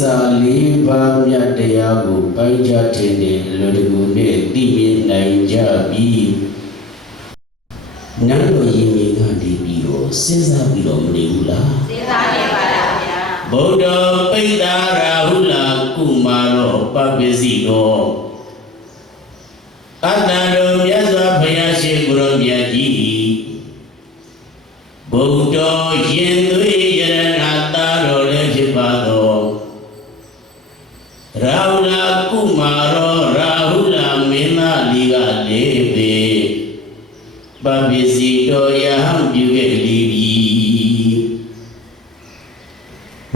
စ္စာလေးပါးမြတ်တရားကိုပိုင်းခြားခြင်းနဲ့လွယ်တကူနဲ့သိမြင်နိုင်ကြပြီးနတ်တော်ရင်းမြစ်ကနေပြီးတော့စဉ်းစားပြီးတော့မနေဘူးလားစဉ်းစားနေပါလားဗျာဗုဒ္ဓပိဋ္ဌာရာဟုလာကုမာရောပပစ္စည်းတော်အတ္တတော်မြတ်စွာဘုရားရှင်ကိုရောမြတ်ကြီးဗုဒ္ဓရင်သွေးယရဏတာတော်လည်းဖြစ်ပါသောရာဟုလာကုမာရောရာဟုလာမင်းသားလေးကလေးပေပပစ္စည်းတော်ယဟန်ပြုခဲ့လေပြီ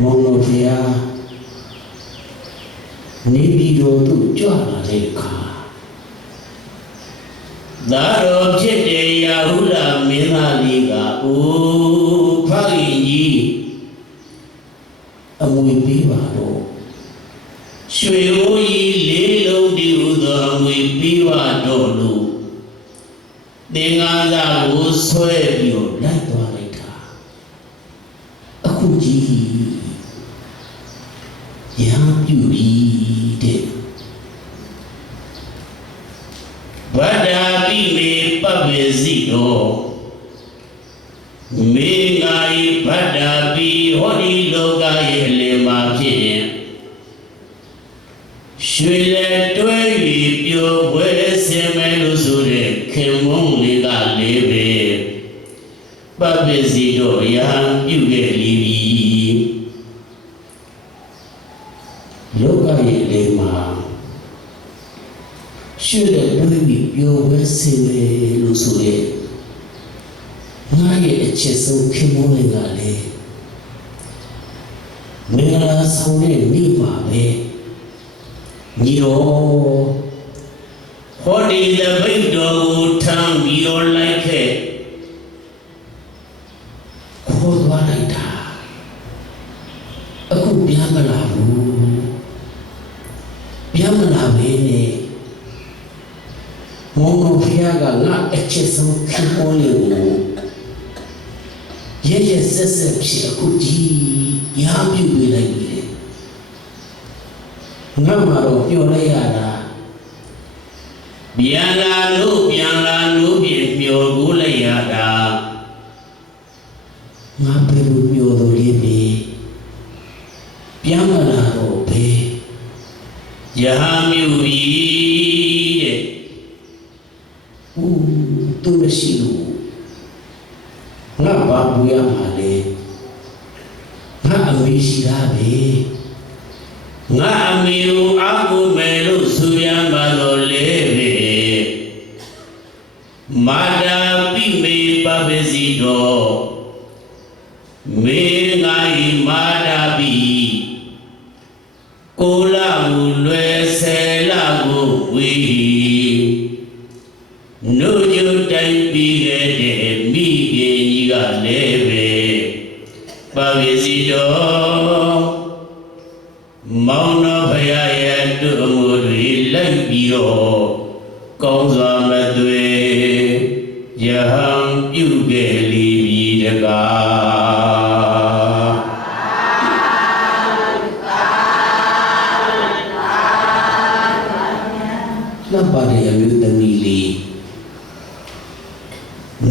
မောင်တော်ဖျားနေပြည်တော်သို့ကြွလာတဲ့အခါသာတော်ဖြစ်တဲ့ရာဟုလာမင်းသားလေးကအိုးဖခင်ကြီးအမွေပေးပါတော့ရွှေအိုးကြီးလေးလုံးတည်းဟူသောအမွေပေးပါတော့လို့သင်္ကန်းသာကိုဆွဲပြီးတော့လိုက်သွားလိုက်တာအခုကြီးရံပြူပြီးတဲ့ဗဒ္ဓပိမေပပ္ပစီတော်မေငါဤဗဒ္ဓပိဟောဒီလောကရဲ့လေမှာဖြစ်ရင်ရွှေလက်တွဲ၍ပျော်ပွဲဆင်မယ်လို့ဆိုတဲ့ခင်မုန်းလေးကလေးပဲပပ္ပစီတော်ရဟန်းပြုခဲ့လိပြီလောကရဲ့လေမှာရွှေလက်တွဲပြီးပျော်ပွဲဆင်မယ်လို့ဆိုတဲ့ငါရဲ့အချက်ဆုံးခင်မုန်းလေးကလည်းမင်္ဂလာဆောင်တဲ့နေ့မှာပဲညီတော်ဟောဒီတပိတ်တော်ကိုထမ်းပြီးတော့လိုက်ခဲ့ခေါ်သွားလိုက်တာအခုပြန်မလာဘူးပြန်မလာဘဲနဲ့မောင်တော်ဖျားကငါအချက်ဆုံးခင်ပေါ်လေးကိုရဲ့ရဲ့ဆက်ဆက်ဖြစ်အခုကြီးရံပြုပေးလိုက်ပြီငါမှတော့ပြောလိုက်ရတာပြန်လာလို့ပြင်မျောကိုလိုက်ရတာငါဘယ်လိုမျောလို့လဲပြန်မလာတော့ဘယ်ယဟမျိုးကြီးတဲ့သူမရှိလို့ငါဘာဘူးရမှာလဲငါအမေရှိတာပဲငါအမေကိုအာကိုမယ်လို့ဆိုရမှာတော့လေပဲမာတာပိမေပပ္ပစီတော်မေငါဤမာတာပိကိုလာမူလွယ်ဆယ်လာကိုဝေနုညွတိုင်းပြီးခဲ့တဲ့မိခင်ကြီးကလည်းပဲပပ္ပစီတော်မောင်တော်ဘုရားရဲ့တို့အမှုတွေလိုက်ပြီးတော့ကောင်းစွာမသွေယဟန်ပြုခဲ့လိပြီတကားလပ်ပါတဲ့အမျိုးသမီးလေး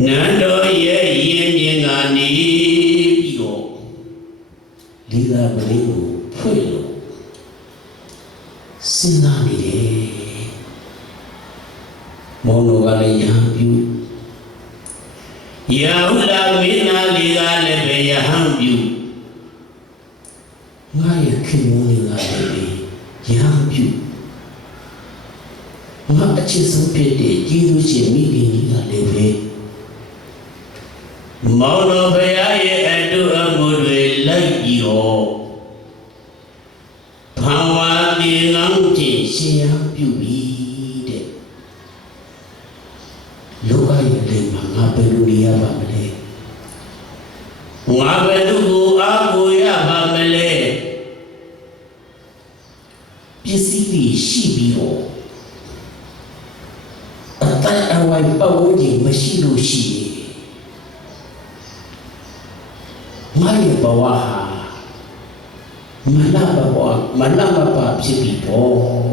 နန်းတော်ရဲ့ရင်မြင်ကနေပြီးတော့လီလာပလင်းကိုဖွင့်လို့စဉ်းစားနေတယ်မောင်တော်ကလည်းယဟန်ပြုရာဟုလာမင်းသားလေးကလည်းပဲယဟန်ပြုငါရဲ့ခင်မုန်းလေးကလည်းယဟန်ပြုငါအချစ်ဆုံးဖြစ်တဲ့ကျေးဇူးရှင်မိခင်ကြီးကလည်းပဲမောင်တော်ဘုရားရဲ့အတုအမှုတွေလိုက်ပြီးတော့ဘာဝတိငောင်းဖြင့်ရှင်ရပြုပြီးတဲ့လောကရဲ့လေမှာငါဘယ်လိုနေရပါမလဲငါဘယ်သူကိုအားကိုရပါမလဲပစ္စည်းတွေရှိပြီးတော့အတိုင်းအဝိုင်းပတ်ဝန်းကျင်မရှိလို့ရှိရင်ငါရဲ့ဘဝဟာ မလာပါဖြစ်ပြီးပေါ့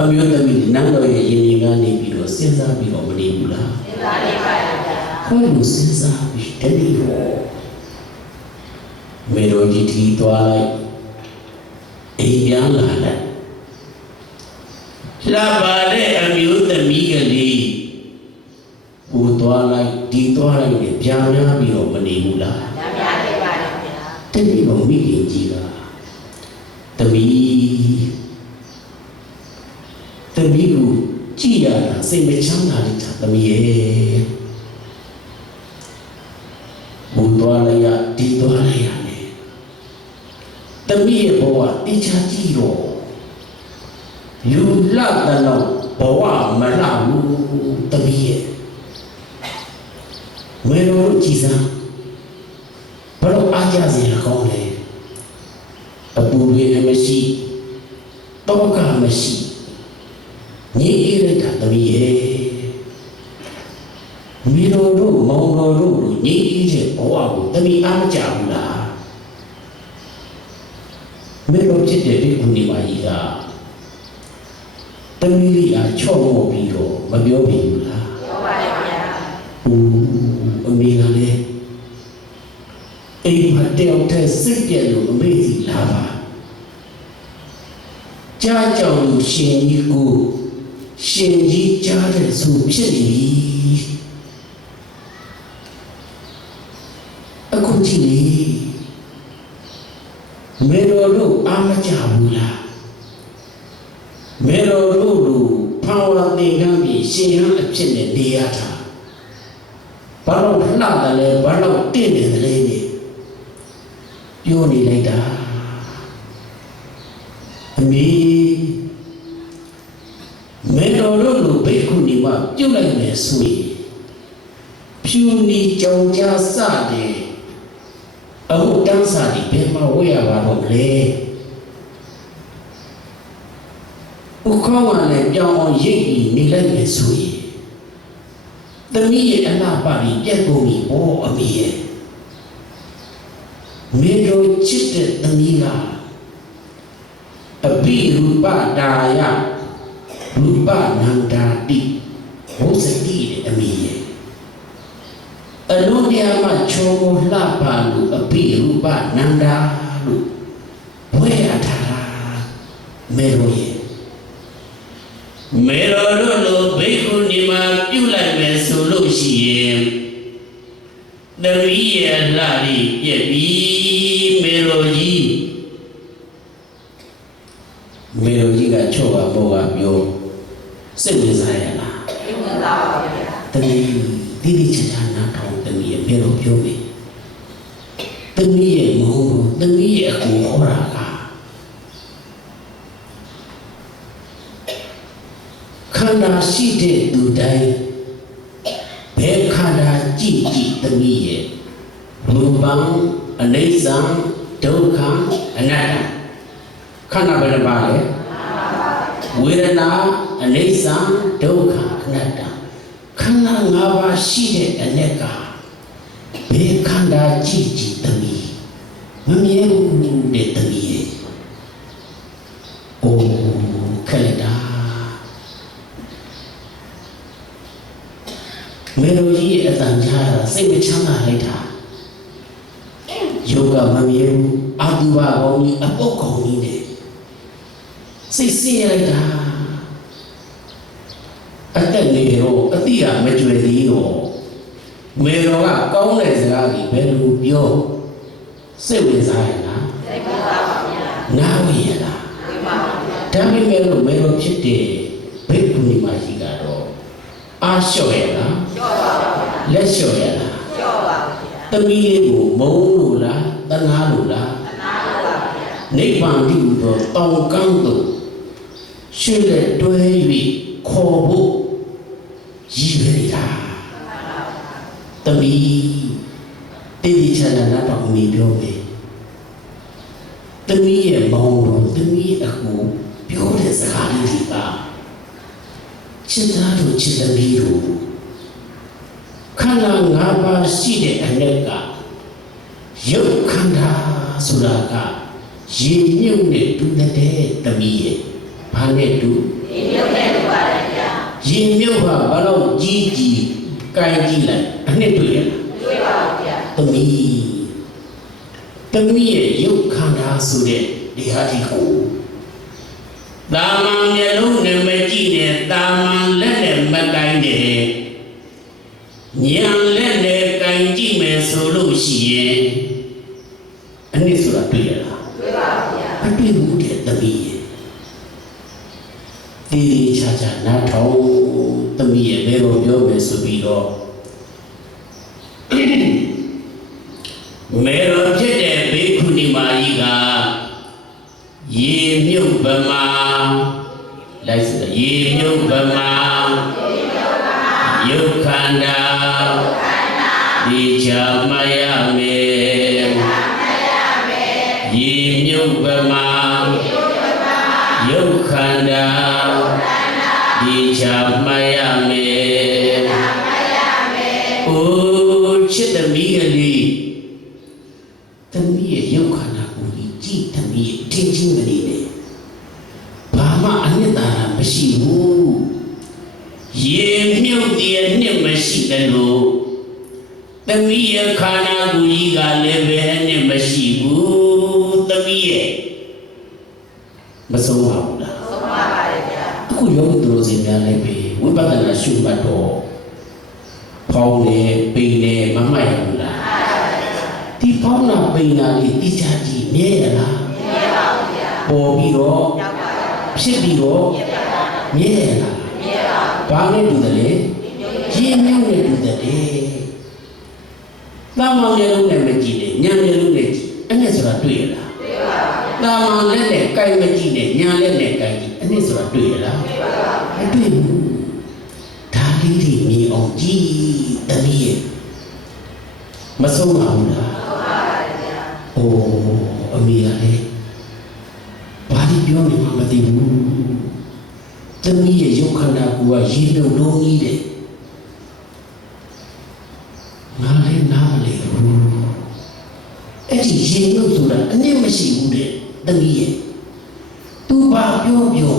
အမျိုးသမီးနန်းတော်ရဲ့ရင်ရင်ကနေပြီးတော့စဉ်းစားပြီးတော့မနေဘူးလားစဉ်းစားနေပါရဲ့ဗျာဟောလို့စဉ်းစားပြီးတနည်းတော့မေတော်ကြီးတီးသွားလိုက်အိမ်ပြန်လာလိုက်လာပါတဲ့အမျိုးသမီးကလေးဟိုသွားလိုက်ဒီသွားလိုက်နဲ့ပြန်များပြီးတော့မနေဘူးလားပြန်များနေပါရဲ့ဗျာတနည်းတော့မိခင်ကြီးကသမီးကိုကြည်ရတာစိတ်မချမ်းသာတဲ့သမီးရဲ့ဘုသွားလိုက်ရဒီသွားလိုက်ရနဲ့သမီးရဲ့ဘဝတိချာကြည့်တော့လူလာတဲ့တော့ဘဝမလာဘူးသမီးရဲ့ဝေရောကြည်စမ်းဘလို့အားကြစရာကောင်းလဲအပူတွေမရှိတော့ကမရှိညီအေးလိုက်တာတမီးရဲ့မီတော်တို့မောင်တော်တို့ညီအေးတဲ့ဘဝကိုတမီးအားမကြဘူးလားမေတော်ဖြစ်တဲ့ဒီကုဏီမကြီးကတမီးလေးအားချော့မော့ပြီးတော့မပြောပြဘူးလားပြောပါရဲ့ဗျာအမေကလည်းအိမ်မှာတယောက်တည်းစိတ်ပြည့်လို့အမေစီလာပါကြားကြောင်လို့ရှင်ကြီးကိုရှင်ကြီးကြားတဲ့ဆိုဖြစ်နေပြီအခုကြည့်လေမေတော်တို့အားမကြဘူးလားမေတော်တို့လူဖောင်းလာတဲ့ကံပြီးရှင်ဟန်အဖြစ်နဲ့နေရတာဘာလို့လှတယ်လဲဘာလို့တင့်နေတယ်လဲပြောနေလိုက်တာအမေမေတော်တို့လူဘိက္ခုနီမပြုတ်လိုက်မယ်ဆိုရင်ဖြူနီကြောင်ကြားစတဲ့အမှုတန်းစာဒီဘယ်မှာဝေးရပါတော့လဲဥခေါင်းကလည်းပြောင်းအောင်ရိတ်ပြီးနေလိုက်မယ်ဆိုရင်သမီးရဲ့အလားပါပြီးပြက်ကုန်ပြီပေါ့အမေရဲ့မေတော်ချစ်တဲ့သမီးကအဘိရူပဒါယရူပနန္ဒာတိဘုဇတိတဲ့အမေရဲ့အလုံးတရားမှာချောကိုလှပါလို့အဘိရူပနန္ဒာလို့ဘွဲရထားမေတော်ရဲ့မေတော်တို့လိုဘိက္ခုနီမှာပြုလိုက်မယ်ဆိုလို့ရှိရင်သမီးရဲ့လှလေးပြည့်ပြီးမေတော်ကြီးကချော့ပါဘောကပြောစိတ်ဝင်စားရလားစိတ်ဝင်စားပါဗျာတမီးဒီချာနာထောင်းတမီးရဲ့မေတော်ပြောမယ်တမီးရဲ့မောင်တမီးရဲ့အကူဟောတာကခန္ဓာရှိတဲ့သူတိုင်းဘယ်ခန္ဓာကြည့်တမီးရဲ့ရူပံအနိစ္စံဒုက္ခအနတ္တခန္ဓာဘယ်နှပါလဲဝေဒနာအနိစ္စဒုက္ခအနတ္တခန္ဓာ၅ပါးရှိတဲ့အ내ကဘယ်ခန္ဓာကြည့်သမီးမမြဲဘူးတဲ့သမီးရဲ့အိုးခက်တာမေတော်ကြီးရဲ့အတန်ကြားတာစိတ်မချမ်းသာလိုက်တာယောဂမမြဲဘူးအာတုဘကောင်းကြီးအပုတ်ကောင်းကြီးနဲ့စိတ်ဆင်းရဲလိုက်တာအတက်နေတော့အတိအမကျွယ်သေးတော့မေတော်ကကောင်းတဲ့စကားကြီးဘယ်လိုပြောစိတ်ဝင်စားရလားစိတ်ဝင်စားပါဗျာနားဝင်ရလားဝင်ပါဗျာဒါပေမဲ့လို့မေတော်ဖြစ်တဲ့ဘိက္ခုနီမကြီးကတော့အားလျှော့ရလားလျှော့ပါဗျာလက်လျှော့ရလားလျှော့ပါဗျာသမီးလေးကိုမုန်းလို့လားတနာလို့လားတနာလို့ပါဗျာနိဗ္ဗာန်တိတော့တောင်ကန်းသို့ရှေ့လက်တွဲ၍ခေါ်ဖို့ရည်ရွယ်တာတမီတေဒီချာနာတော့အမိပြောမယ်တမီရဲ့မောင်တော်တမီရဲ့အကူပြောတဲ့စကားလေးကချစ်သားတို့ချစ်သမီးတို့ခန္ဓာ၅ပါးရှိတဲ့အ내ကရုပ်ခန္ဓာ ဆိုတာကရေမြုပ်နဲ့တူတဲ့သမီးရဲ့ဘာနဲ့တူရေမြုပ်နဲ့တူပါတယ်ဗျာရေမြုပ်ဟာဘာလို့ကြီးကြီးကိုင်းကြီးလိုက်အနှစ်တွေ့ရလားတွေ့ပါဘူးဗျာသမီးရဲ့ရုပ်ခန္ဓာဆိုတဲ့ဒီဟာဒီကိုတာမန်မျက်လုံးနဲ့မကြည့်နဲ့တာမန်လက်နဲ့မကိုင်းနဲ့ဉာဏ်လက်နဲ့ကိုင်းကြည့်မယ်ဆိုလို့ရှိရင်အနည်းဆိုတာတွေ့ရလားတွေ့ပါဗျာအတွေ့ဘူးတဲ့သမီးရဲ့ဒီချာချာနားထောင်သမီးရဲ့ဘယ်လိုပြောမယ်ဆိုပြီးတော့မေရောဖြစ်တဲ့ဘေခုနီမာကြီးကရေမြုပ်ဗမာလိုက်ဆိုရေမြုပ်ဗမာယုတ်ခန္ဓာဒီချာမရမေရေမြုပ်ဗမာယုတ်ခန္ဓာဒီချာမရမေအိုချစ်သမီးကလေးသမီးရဲ့ရုပ်ခန္ဓာကိုကြည့်သမီးရဲ့ထင်ချင်းမနေနဲ့ဘာမှအနှစ်သာရမရှိဘူးရေမြုပ်တည်းနှစ်မရှိတယ်လို့သမီးရဲ့ခန္ဓာကိုကြီးကလည်းပဲနှစ်မရှိဘူးသမီးရဲ့မဆုံးပါဘူးလားဆုံးပါပါတယ်ဗျာအခုယောဂီတို့စီများလည်းပဲဝိပဿနာရှုမှတ်တော့ဖောင်းနေပိန်နေမမှတ်ရဘူးလားဒီဖောင်းနာပိန်နာလေးတိကျကြည့်မြဲရလားမြဲပါဘူးဗျာပေါ်ပြီးတော့ဖြစ်ပြီးတော့မြဲရလားမြဲပါဘာနဲ့တူတယ်လဲရေမြုပ်နဲ့တူတယ်တာမန်လည်းလုံးနဲ့မကြည့်နဲ့ညာလည်းလုံးနဲ့ကြည့်အဲ့နဲ့ဆိုတာတွေ့ရလားတွေ့ပါဘူးတာမန်လည်းနဲ့ကိုင်မကြည့်နဲ့ညာလည်းနဲ့ကိုင်ကြည့်အဲ့နဲ့ဆိုတာတွေ့ရလားတွေ့ပါဘူးမတွေ့ဘူးဒါလေးတွေမြင်အောင်ကြည့်တမီးရဲ့မဆုံးပါဘူးလားဆုံးပါပါတယ်ဗျာအိုးအမေကလည်းဘာဒီပြောနေမှမသိဘူးတမီးရဲ့ရုပ်ခန္ဓာကိုယ်ကရေမြုပ်လုံးကြီးတဲ့ငါလည်းနားမလဲဘူးအဲ့ဒီရေမြုပ်ဆိုတာအနည်းမရှိဘူးတဲ့တမီးရဲ့သူဘာပြော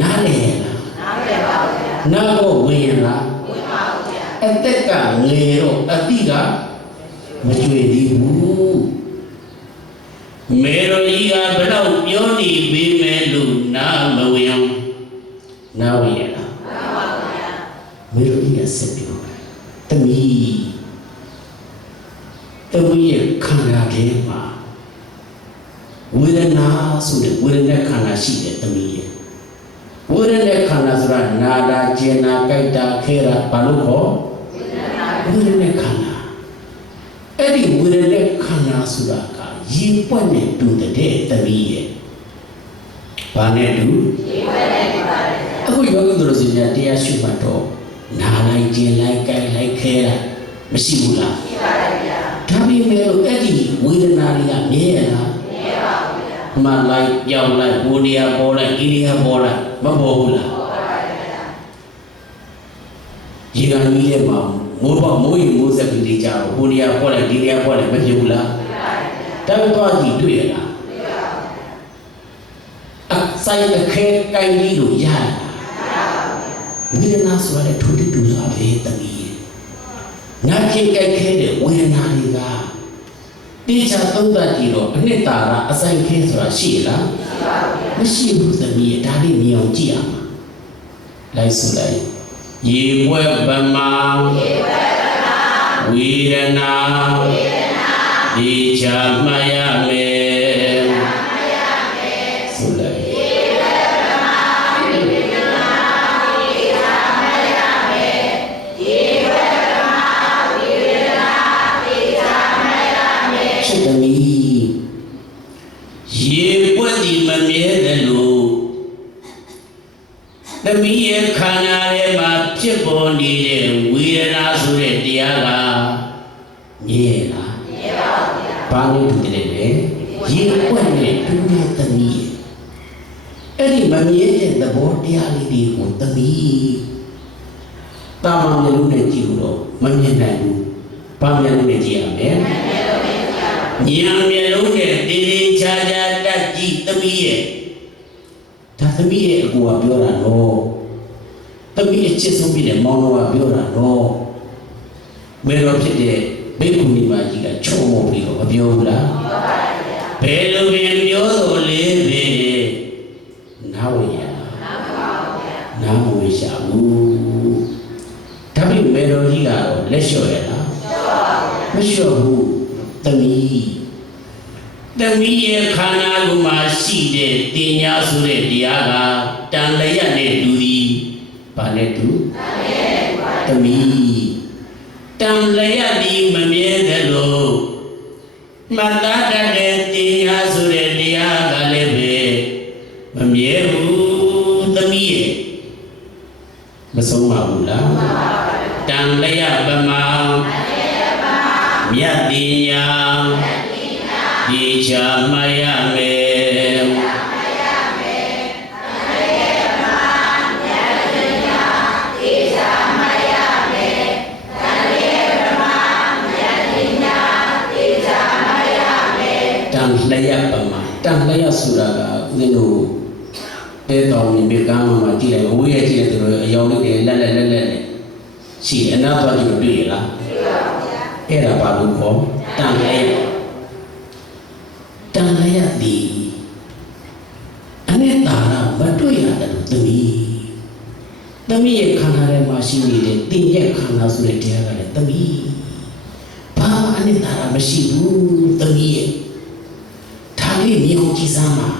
နားလဲလားနားလဲပါဗျာနားတော့ဝင်ရလားဝင်ပါဗျာအသက်ကငယ်တော့အတိကမကျွေသေးဘူးမေရောကြီးကဘလောက်ပြောနေပေးမယ်လို့နားမဝင်အောင်နားဝင်ရလားနားပါဗျာမေရောကြီးကဆက်ပြောတမီးရဲ့ခန္ဓာထဲမှာဝေဒနာဆိုတဲ့ဝေဒနာခန္ဓာရှိတယ်တမီးရဲ့ဝေဒနာခန္ဓာဆိုတာနာတာကျင်နာကြိုက်တာခဲတာဘာလို့ခေါ်ဝေဒနာခန္ဓာအဲ့ဒီဝေဒနာခန္ဓာဆိုတာကရေပွက်နဲ့တူတဲ့တမီးရဲ့ဘာနဲ့တူရေပွက်နဲ့တူပါတယ်အခုယောဂီတို့စီများတရားရှုမှတ်တော့နာလိုက်ကျင်လိုက်ကြိုက်လိုက်ခဲလိုက်မရှိဘူးလားရှိပါတယ်ဗျာဒါပေမဲ့အဲ့ဒီဝေဒနာတွေကမြဲရလားမြဲပါဘူးဗျာမလိုက်ကြောက်လိုက်ဘူနေရာပေါ်လိုက်ဒီနေရာပေါ်လိုက်မပေါ်ဘူးလားပေါ်ပါတယ်ဗျာရေကန်ကြီးရဲ့မှာမိုးပေါ့မိုးရင်မိုးဆက်ပြီးနေကြတော့ဘူနေရာပေါ်လိုက်ဒီနေရာပေါ်လိုက်မဖြစ်ဘူးလားဖြစ်ပါတယ်ဗျာတတ်တော့ကြည့်တွေ့ရလားတွေ့ပါဘူးအဆိုင်အခဲကိုင်းကြီးလို့ရလားဝေဒနာဆိုတဲ့ထိုတိတူစွာပဲတမီးနာကျင်ကြိုက်ခဲတဲ့ဝေဒနာတွေကတိကျသုံးသပ်ကြည့်တော့အနှစ်သာရအဆိုင်ခဲဆိုတာရှိလားမရှိဘူးတမီးဒါလေးမြင်အောင်ကြည့်ရမှာလိုက်ဆိုလိုက်ရေပွဲဗမာဝေဒနာဒီချာမှတ်ရမယ်ဆိုလိုက်ရေပွက်ဒီမမြဲတယ်လို့သမီးရဲ့ခန္ဓာထဲမှာဖြစ်ပေါ်နေတဲ့ဝေဒနာဆိုတဲ့တရားကမြဲလားမြဲပါဗျာဘာလို့တူတယ်လဲရေပွက်နဲ့တူတဲ့သမီးအဲ့ဒီမမြဲတဲ့သဘောတရားလေးတွေကိုသမီးတာမန်မျိုးနဲ့ကြည့်လို့မမြင်နိုင်ဘူးဘာမြင်လို့ကြည့်ရမလဲ ညာမျက်လုံးနဲ့တေးသေးချာချာတက်ကြည့်သမီးရဲ့ဒါသမီးရဲ့အကူကပြောတာတော့သမီးရဲ့ချစ်ဆုံးဖြစ်တဲ့မောင်တော်ကပြောတာတော့မေတော်ဖြစ်တဲ့ဘိက္ခုနီမကြီးကချုံမောပြီးတော့မပြောဘူးလားပြောပါဗျာဘယ်လိုပင်ပြောတော့လေပဲနားဝင်ရနားမဝင်ရှာဘူးဒါပေမဲ့မေတော်ကြီးကတော့လက်လျှော့ရလားမလျှော့ဘူးသမီးရဲ့ခန္ဓာကိုယ်မှာရှိတဲ့တင်ညာဆိုတဲ့တရားကတန်လျက်နဲ့တူသည်ဘာနဲ့တူသမီးတန်လျက်ဒီမမြဲတယ်လို့မတတ်တဲ့တင်ညာဆိုတဲ့တရားကလည်းပဲမမြဲဘူးသမီးရဲ့မဆုံးပါဘူးလားတန်လျက်ပမာမြတ်တင်ညာဒီချာမရမယ်တန်လျက်ပမာတန်လျက်ဆိုတာကဦးဇင်းတို့တဲတော်နေမြေကမ်းမှာကြည့်လိုက်ဝေးရကြည့်တယ်ဆိုတော့အယောင်လေးတွေလက်နဲ့ရှိအနာသွားကြည့်တွေ့ရလားတွေ့ပါဗျာအဲ့ဒါဘာလို့ခေါ်တန်လျက်တန်လျက်ဒီအနဲ့တာမတွေ့ရတယ်လို့သမီးရဲ့ခန္ဓာထဲမှာရှိနေတဲ့တင်ရဲ့ခန္ဓာဆိုတဲ့တရားကလည်းသမီးဘာအနဲ့တာမရှိဘူးသမီးရဲ့ဒါလေးမြေကိုကြည်စမ်းမှာ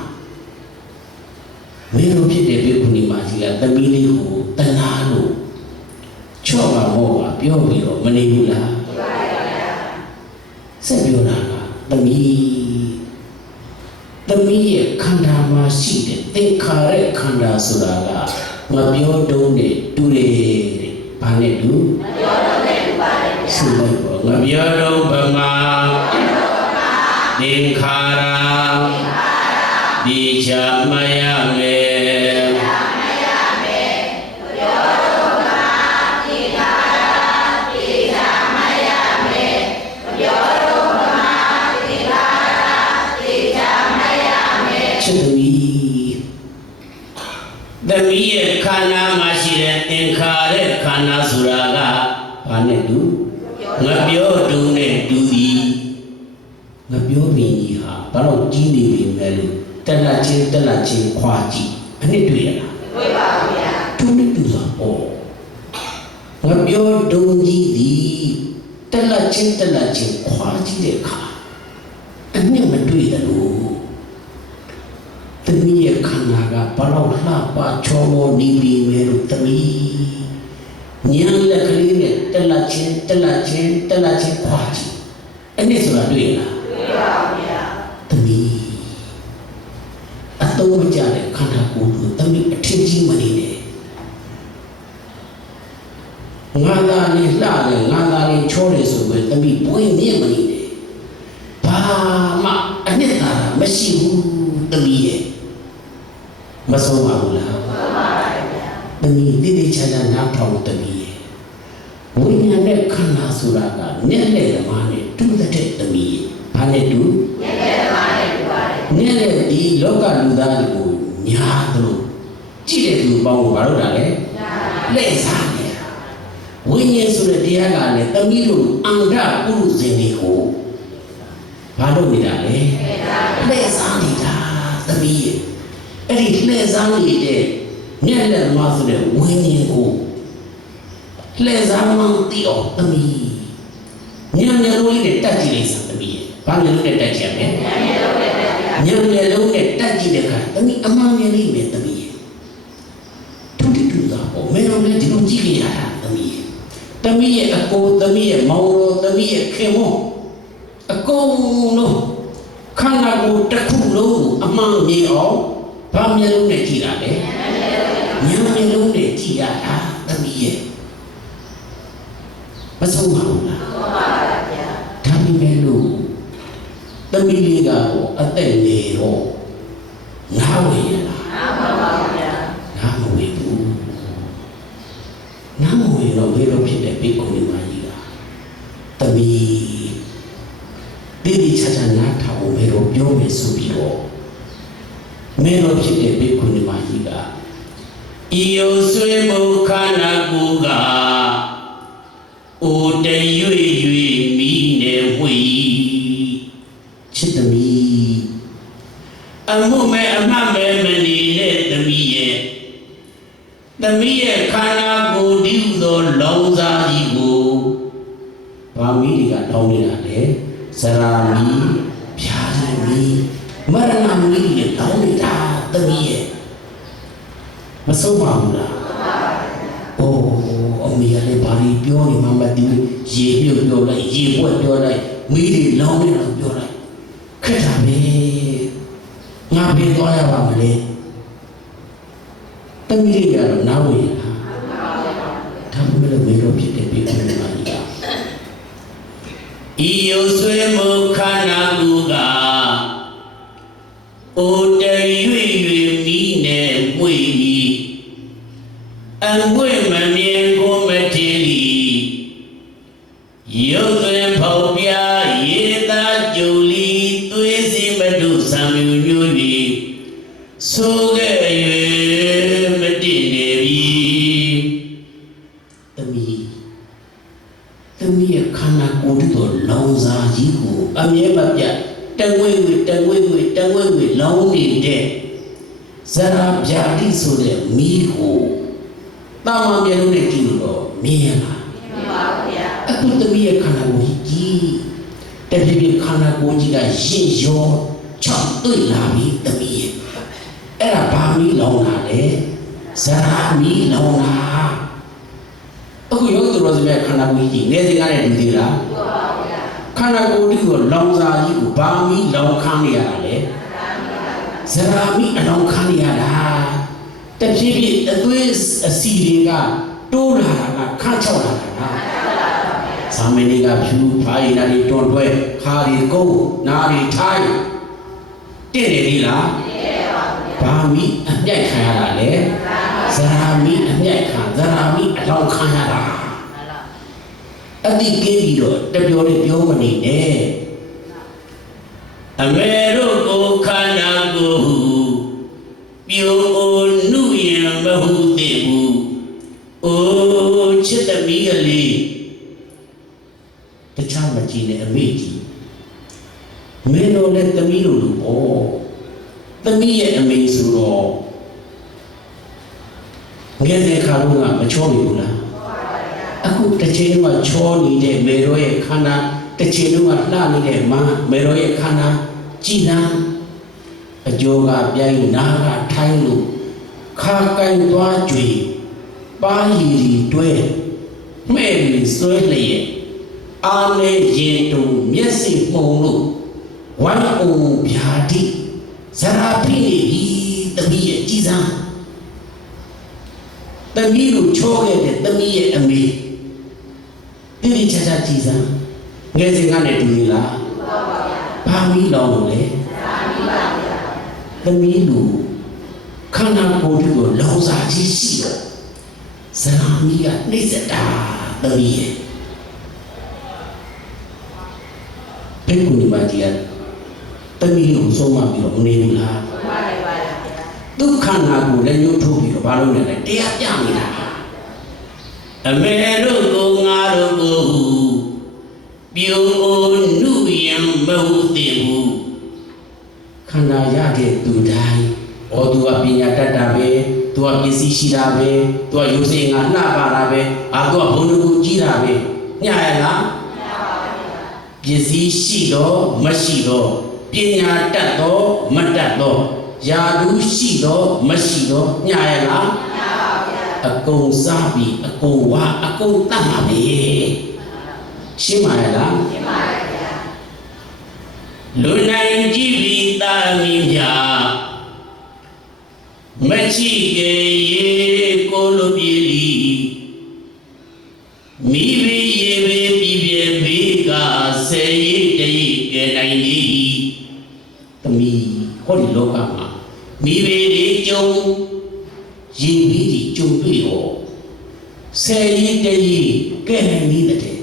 ဝိရုဖြစ်တဲ့ဘိက္ခုနီမကြီးကသမီးလေးကိုတဏှာလို့ချော့ပါမောပါပြောပြီးတော့မနေဘူးလားမှန်ပါဗျာဆက်ပြောတာကသမီးရဲ့ခန္ဓာမှာရှိတဲ့သင်္ခါရခန္ဓာဆိုတာကမပြောတုံးနဲ့တူတယ်တဲ့ဘာနဲ့တူမပြောတုံးနဲ့တူပါတယ်ဆိုလိုက်ပေါ့မပြောတုံးဗမာသင်္ခါရဒီချာမရမယ်သမီးရဲ့ခန္ဓာမှာရှိတဲ့သင်္ခါရခန္ဓာဆိုတာကဘာနဲ့တူငါပြောတူနဲ့တူသည်ငါပြောပြီးကြီးဟာဘာလို့ကြီးနေပြီလဲလို့တက်လက်ချင်းခွာကြည့်အနစ်တွေ့ရလားတွေ့ပါဘူးဗျာတူနဲ့တူတာပေါ့ငါပြောတူကြီးသည်တက်လက်ချင်းခွာကြည့်တဲ့အခါအနစ်မတွေ့တယ်လို့သမီးရဲ့ခန္ဓာကဘာလို့လှပချောမောနေပြီလဲလို့သမီးညံလက်ကလေးနဲ့တက်လက်ချင်းခွာကြည့်အဲ့ဒီဆိုတာတွေ့လားတွေ့ပါဗျာသမီးအသုံးမကျတဲ့ခန္ဓာကိုယ်ကိုသမီးအထင်ကြီးမနေနဲ့ငါသာလေးလှတယ်ငါသာလေးချောတယ်ဆိုပဲသမီးပွင့်မြင့်မနေနဲ့ဘာမှအနှစ်သာရမရှိဘူးသမီးရဲ့မဆုံးပါဘူးလားမှန်ပါဗျာသမီးတိတိကျကျနားထောင်သမီးရဲ့ဝိညာဉ်နဲ့ခန္ဓာဆိုတာကမျက်လက်သမားနဲ့တူတဲ့သမီးရဲ့ဘာနဲ့တူမျက်လက်သမားနဲ့တူပါတယ်မျက်လက်ဒီလောကလူသားတွေကိုညာတို့ကြည့်တဲ့သူပေါင်းကိုဘာလို့တာလဲလက်စားနေတာဝိညာဉ်ဆိုတဲ့တရားကလည်းသမီးတို့အန္တပုရုဇဉ်တွေကိုဘာလို့နေတာလဲလက်စားနေတာသမီးရဲ့အဲ့ဒီလှည့်စားနေတဲ့မျက်လက်မှာဆိုတဲ့ဝိညာဉ်ကိုလှည့်စားမှသိအောင်သမီးညံလုံးလေးနဲ့တက်ကြည့်လိုက်စမ်းသမီးဘာမျိုးလုံးနဲ့တက်ကြည့်ရမလဲညံလုံးနဲ့တက်ကြည့်တဲ့အခါသမီးအမှန်မြင်လိမ့်မယ်သမီးတူတာပေါ့မင်းတို့လည်းဒီလိုကြည့်ကြရတာသမီးရဲ့အကိုသမီးရဲ့မောင်တော်သမီးရဲ့ခင်မောအကုန်လုံးခန္ဓာကိုယ်တစ်ခုလုံးကိုအမှန်မြင်အောင်ဘာမျက်လုံးနဲ့ကြည့်တာလဲမျက်လုံးနဲ့ကြည့်ရတာသမီးရဲ့မဆုံးပါဘူးလားဆုံးပါပါဗျာဒါပေမဲ့လို့သမီးလေးကအသက်နေတော့နားဝင်ရလားနားပါပါဗျာနားမဝင်ဘူးနားမဝင်တော့ဘယ်လိုဖြစ်တဲ့ဘိက္ခုနီမကြီးကသမီးတိတိကျကျ ပြောမယ်ဆိုပြီးတော့မဲတော်ဖြစ်တဲ့ဘေကုဏီမကြီးကဤယုဆွေမုခန္ဓာကိုယ်ကအိုတရွေမိနေဝေချစ်သမီးအမှုမဲ့အမှတ်မဲ့မနေတဲ့သမီးရဲ့ခန္ဓာကိုယ်ဒီဟုသောလောင်စာကြီးကိုဗာမီတွေကတောင်းနေတာလေဇရာမီဖြားမီမရဏမီတွေတောင်းနေတာသမီးရဲ့မဆုံးပါဘူးလားအိုးအမေကလည်းဘာလို့ပြောနေမှမသိဘူးရေပြုတ်ပြောလိုက်ရေပွက်ပြောလိုက်မီးတွေလောင်းနေတာပြောလိုက်ခက်တာပဲငါပြေးသွားရပါမလဲတမီးတွေကတော့နားဝင်လားဒါမှမဟုတ်မေတော့ဖြစ်တဲ့ပြေးတယ်မှာလားဤယုဆွေမုခန္ဓာကိုယ်ကအိုတရွေမိနေပွေပြီးအငွေ့မမြင်ကိုမတည်လီရုပ်သွင်းဖောက်ပြရေသာကြုံလီသွေးစီမတုဆံမြူညွပြီးဆိုခဲ့၍မတည်နေပြီသမီးရဲ့ခန္ဓာကိုယ်တို့လောင်စာကြီးကိုအမြဲမပြတ်တဝဲလောင်းနေတဲ့ဇရာဗျာတိဆိုတဲ့မိကိုတာမန်မျိုးနဲ့ကြည့်လို့မြင်ရလားမြင်ပါဘူးဗျာအခုသမီးရဲ့ခန္ဓာကိုယ်ကြီးတပြည့်ပြည့်ခန္ဓာကိုယ်ကြီးကရင်ရောချောက်တွေ့လာပြီသမီးရဲ့အဲ့ဒါဘာမီးလောင်လာလဲဇရာမီးလောင်လာအခုရုပ်သူတော်စမြခန္ဓာကိုယ်ကြီးငယ်စဉ်ကလည်းဒီသေးလားမှန်ပါဗျာခန္ဓာကိုယ်ကြီးကိုလောင်စာကြီးကိုဘာမီးလောင်ခမ်းနေရတာလဲဇရာမီးအလောင်ခမ်းနေရတာတဖြည်းဖြည်းအသွေးအစီတွေကတိုးလာတာကခန့်ချောက်လာတာသာမဏေကဖြူဖာရီနာရီတွန်တွဲခါရီကုန်းနာရီထိုင်းတင့်နေသေးလားဘာမီအမြိုက်ခံရတာလေဇရာမီအမြိုက်ခံဇရာမီအလောင်ခံရတာအတိကင်းပြီးတော့တပြောလေးပြောမနေနဲ့အမေတို့ကိုခန္ဓာကိုယ်ပြိုနုရင်မဟုတ်သေးဘူးအိုးချစ်သမီးကလေးတခြားမကြည့်နဲ့အမေကြီးမင်းတို့လည်းသမီးတို့လို့ပေါ့သမီးရဲ့အမေဆိုတော့ငယ်တဲ့ခါလုံးကမချောဘူးလားအခုတစ်ချိန်ကချောနေတဲ့မေတော်ရဲ့ခန္ဓာတစ်ချိန်လုံးကလှနေတဲ့မေတော်ရဲ့ခန္ဓာကြည်နာအကျိုးကပြိုင်နာကထိုင်းလို့ခါကိုင်သွားကြွေပါရီတွဲမဲ့ပြီးဆွဲလျက်အားနဲ့ရင်တုံမျက်စိမှုံလို့ဝိုင်းအောင်ဗျာတိဇရာဖိနေပြီတမီးရဲ့ကြည်စမ်းတမီးကိုချောခဲ့တဲ့တမီးရဲ့အမေတိတိကျကျကြည်စမ်းငယ်စဉ်ကနေတူနေလားဘာမီးလောင်လို့လဲသမီးလူခန္ဓာကိုယ်ကိုလောင်စာကြီးရှိတော့ဇရာမီးကနှိမ့်စတာသမီးရဲ့ဘယ်ကိုဒီမှာကြီးတမီးကိုဆုံးမပြီးတော့မနေဘူးလားမှန်ပါတယ်ပါဒုက္ခနာကိုလည်းညှို့ထုတ်ပြီးတော့ဘာလို့လဲတရားပြနေတာအမေတို့ကိုငါတို့ကိုပြိုနုရင်မဟုတ်သေးဘူးခန္ဓာရတဲ့သူတိုင်းသူကပညာတတ်တာပဲသူကပစ္စည်းရှိတာပဲသူကရုပ်စင်ငါနှပါတာပဲသူကဘုံတကူကြီးတာပဲညရလားညပါပါပစ္စည်းရှိတော့မရှိတော့ပညာတတ်တော့မတတ်တော့ယာဓုရှိတော့မရှိတော့ညရလားညပါဗျာအကုန်စားပြီးအကုန်ဝါအကုန်တတ်မှာပဲရှင်းပါရဲ့လားရှင်းပါရဲ့ဗျာလူနိုင်ကြည့်ပြီးသားမိမြမချီကေရေကိုလိုပြေလီမိဘရေဘေးပြပြဘေးကဆယ်ရိတ်တရိတ်ကဲနိုင်နေသမီးဟောဒီလောကမှာမိဘတွေကြုံရေဘေးကြီးကြုံပြီးတော့ဆယ်ရိတ်တရိတ်ကဲနိုင်နေတဲ့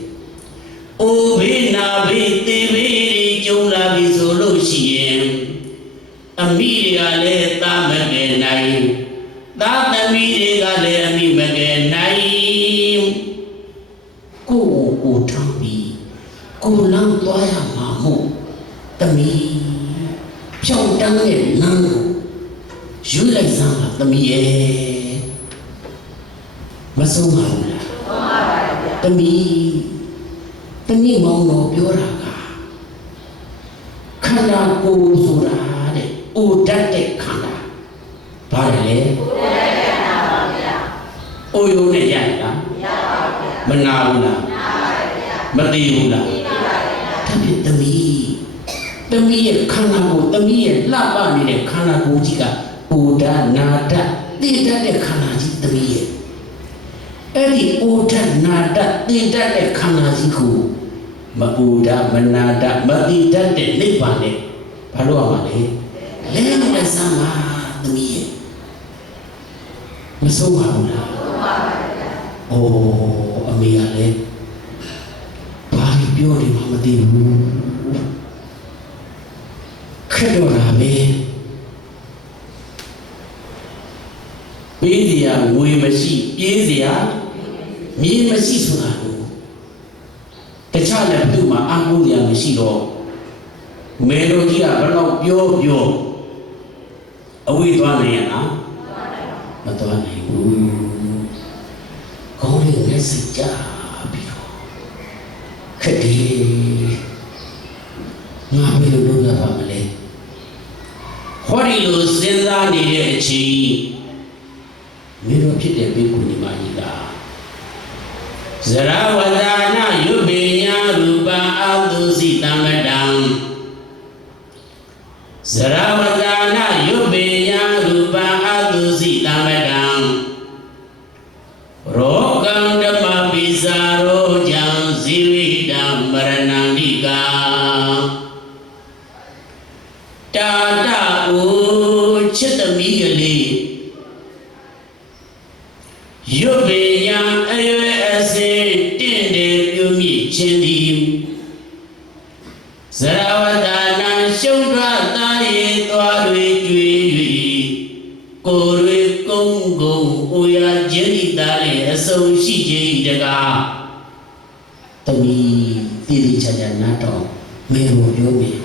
အိုဘေးနာဘေးတေဘေးတွေကြုံလာပြီဆိုလို့ရှိရင် မိတွေကလည်းသားမကယ်နိုင်သားသမီးတွေကလည်းအမိမကယ်နိုင်ကိုထမ်းပြီးကိုလမ်းသွားရမှာမို့သမီးဖြောင်းတန်းတဲ့လမ်းကိုယူလိုက်စမ်းပါသမီးရဲ့မဆုံးပါဘူးလားဆုံးပါပါဗျာသမီးမောင်တော်ပြောတာကခန္ဓာကိုယ်ဆိုတာတဲ့အိုတတ်တဲ့ခန္ဓာဘာလဲအိုတတ်တဲ့ခန္ဓာပါဗျာအိုရုံနဲ့ရလားမရပါဘူးဗျာမနာဘူးလားနာပါဗျာမသိဘူးလားသိပါပါဗျာဒါဖြင့်သမီးရဲ့ခန္ဓာကိုယ်သမီးရဲ့လှပနေတဲ့ခန္ဓာကိုယ်ကြီးကအိုတတ်နာတတ်သိတတ်တဲ့ခန္ဓာကြီးသမီးရဲ့အဲ့ဒီအိုတတ်နာတတ်သိတတ်တဲ့ခန္ဓာကြီးကိုမအိုတတ်မနာတတ်မသိတတ်တဲ့နိဗ္ဗာန်နဲ့ဘာလို့ရမှာလဲလဲနဲ့စမ်းပါသမီးရဲ့မဆုံးပါဘူးလားဆုံးပါပါဗျာအိုးအမေကလည်းဘာပြောတယ်မှမသိဘူးခက်တော့တာပဲပေးစရာငွေမရှိပြေးစရာမြေမရှိဆိုတာကိုတခြားလည်းသူ့မှာအမှုစရာမရှိတော့မေတော်ကြီးကဘယ်တော့ပြောအဝိသွားနိုင်ရလားမသွားနိုင်ဘူးကောင်းလေးနဲ့စိတ်ကြပြီးတော့ခက်တယ်ငါဘယ်လိုလုပ်ရပါမလဲဟောဒီလိုစဉ်းစားနေတဲ့အချိန်မင်းတို့ဖြစ်တဲ့ဘေကုဏီမကြီးကဇရဝဇာနာယုပေညာရူပအာတုစီတမတံဇရဝဇာနာယုပေညာရူပအာတုစီတမတံရောကံဓမ္မပိစာရောကြံဇိဝိတံမရဏန္တိကာတာတအိုချစ်သမီးကလေးယုပေညာအရွယ်အစင်တင့်တယ်ပြုမြင့်ခြင်းသည်ဇရဝတနာရှုံးထွက်သားရည်သွားတွေကျွေး၍ကိုယ်တွေကုန်းကုန်းအိုရခြင်းဤသားရဲ့အဆုံးရှိခြင်းတကားတမီတည်တည်ချာချာနားတော့မေကိုပြောမယ်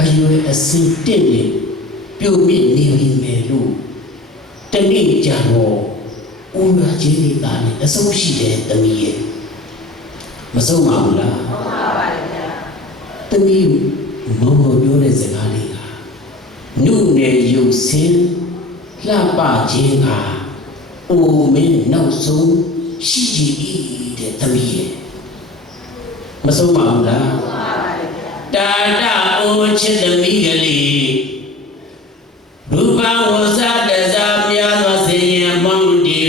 အရွယ်အစင်တင့်တယ်ပြုမြင့်နေပြီမယ်လို့တနေ့ကြတော့ဦးရခြင်းဒီသားနဲ့အဆုံးရှိတဲ့တမီးရဲ့မဆုံးပါဘူးလားဆုံးပါပါဗျာတမီးဘုံဘပြောတဲ့စကားလေးကနုနယ်ရုပ်စင်းလှပခြင်းကအိုမင်းနောက်ဆုံးရှိကြည်တဲ့တမီးရဲ့မဆုံးပါဘူးလားဆုံးပါပါဗျာတာတာအိုချစ်တမီးကလေးရူပဝဇာတဇာမြာသောစေယံမောင်းတီ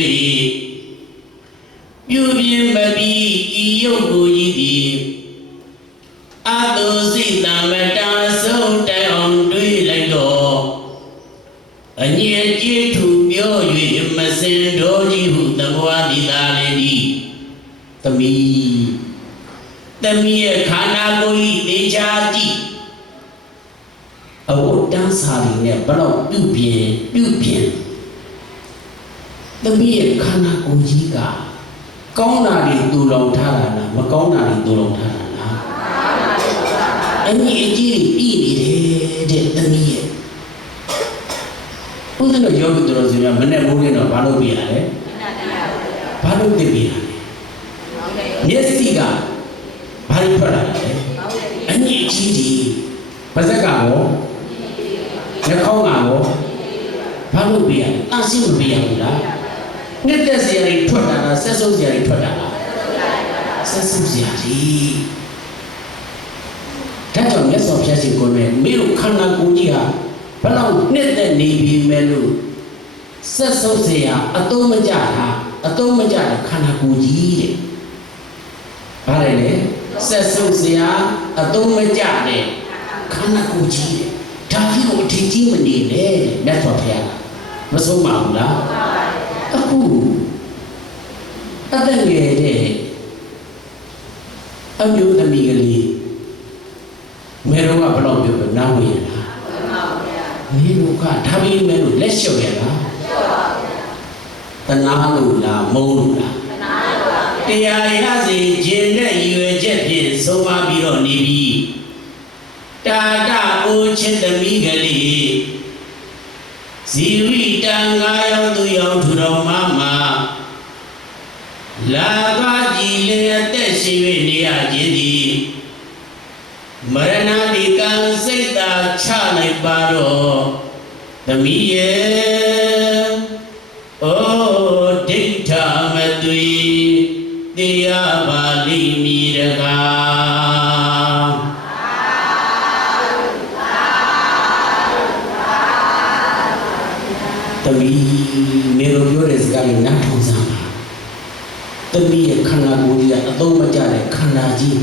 ပြုပြင်းမပြီးဤယုတ်ကိုကြီးသည်အတုစိတံမတဆုံးတိုင်အောင်တွေးလိုက်တော့အညစ်အကြေးထူပြော၍မစင်တော်ကြီးဟုသဘောသည်သာလည်းဒီသမီးရဲ့ခန္ဓာကိုယ်ဤသေချာကြည့်အဝတ်တန်းစာတွေနဲ့ဘလောက်ပြုပြင်သမီးရဲ့ခန္ဓာကိုယ်ကြီးကကောင်းတာတွေတူလောင်ထားတာလားမကောင်းတာတွေတူလောင်ထားတာလားအညီအကြီးပြည်နေတယ်တဲ့သမီးရဲ့ဦးဇင်းတို့ယောဂီတော်စင်များမနဲ့မိုးနေတော့ဘာလို့ပြရလဲဘာလို့သိပြရလဲမျက်စိကဘာလို့ထွက်လာလဲအညီအကြီးပါဇက်ကရောနှာခေါင်းကရောဘာလို့ပြရလဲအဆင်မပြရဘူးလားနှစ်သက်စရာတွေထွက်တာလားဆက်ဆုပ်စရာတွေထွက်တာလားဆက်ဆုပ်စရာတွေဒါကြောင့်မြတ်စွာဘုရားရှင်ကိုယ်နဲ့မိတို့ခန္ဓာကိုယ်ကြီးဟာဘလောက်နှစ်သက်နေပြီမဲ့လို့ဆက်ဆုပ်စရာအသုံးမကျတာအသုံးမကျတဲ့ခန္ဓာကိုယ်ကြီးတဲ့ဘာလဲလဲဆက်ဆုပ်စရာအသုံးမကျတဲ့ခန္ဓာကိုယ်ကြီးတဲ့ဒါကြီးကိုအထင်ကြီးမနေနဲ့မြတ်စွာဘုရားမဆုံးပါဘူးလားအခုအသက်ငယ်တဲ့အမျိုးသမီးကလေးမေတော်ကဘယ်လောက်ပြောနားဝင်လား မင်းတို့ကဒါပြီးမဲ့လို့လက်လျှော့ရလားတနာလို့လားမုန်းလို့လားတရားရစီခြင်းနဲ့ရွယ်ချက်ဖြင့်ဆုံးမပြီးတော့နေပြီတာတအိုချစ်သမီးကလေးဇီဝိတံငါယောက်သူယောက်ထူတော်မလာသွားကြည်လေအသက်ရှိ၍နေရခြင်းသည်မရဏဒီကံစိတ်သာချလိုက်ပါတော့သမီးရဲ့အိုဒိဋ္ဌမသွေတရားပါလိမည်တကားသမီးမေလိုပြောတဲ့စကားလေးနားထောင်စမ်းပါသမီးရဲ့ခန္ဓာကိုယ်ကြီးကအသုံးမကျတဲ့ခန္ဓာကြီး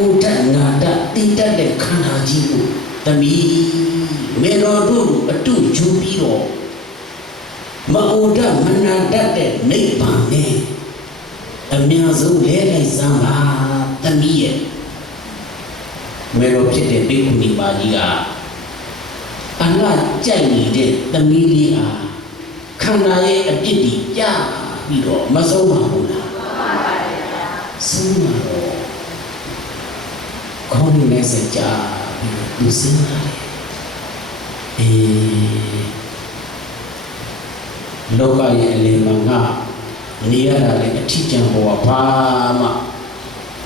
ဥဒ္ဒနာတတိတတ်တဲ့ခန္ဓာကြီးကိုသမီးမေတော်တို့အတုကျူပြီးတော့မဥဒ္ဒမနာတတ်တဲ့နိဗ္ဗာန်နဲ့အများဆုံးလဲလိုက်စမ်းပါသမီးရဲ့မေတော်ဖြစ်တဲ့ဘိက္ခုနီမကြီးကအလားကြိုက်နေတဲ့သမီးလေးအားခန္ဓာရဲ့အပြစ်တွေကြားပြီးတော့မဆုံးပါဘူးလားဆုံးပါတော့ခေါင်းနဲ့စကြပြီးသူစဉ်းစားတယ်လောကရဲ့အလယ်မှာငါနေရတာလည်းအထီးကျန်ပေါ်ဘာမှ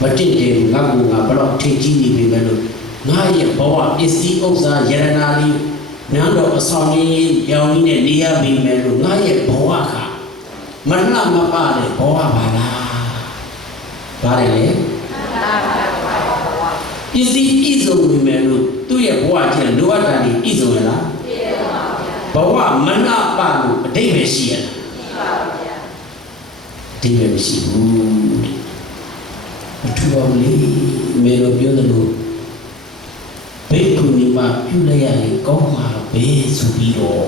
မတင့်တယ်ငါကငါဘလောက်ထင်ကြီးနေပြီပဲလို့ငါရဲ့ဘဝပစ္စည်းဥစ္စာယရနာလေးနန်းတော်အဆောင်ကြီးရောင်ကြီးနဲ့နေရပြီမယ်လို့ငါရဲ့ဘဝကမနှမပါတဲ့ဘဝပါလားဘာလဲလဲပစ္စည်းပြည့်စုံပြီမယ်လို့သူ့ရဲ့ဘဝချင်းလိုအပ်တာတွေပြည့်စုံရလားဘဝမနှပါလို့အတိတ်ပဲရှိရလားဒီပဲမရှိဘူးအထူးအောင်လေမေလိုပြောတယ်လို့ဘိက္ခုနီမပြုလိုက်ရရင်ကောင်းမှာပဲဆိုပြီးတော့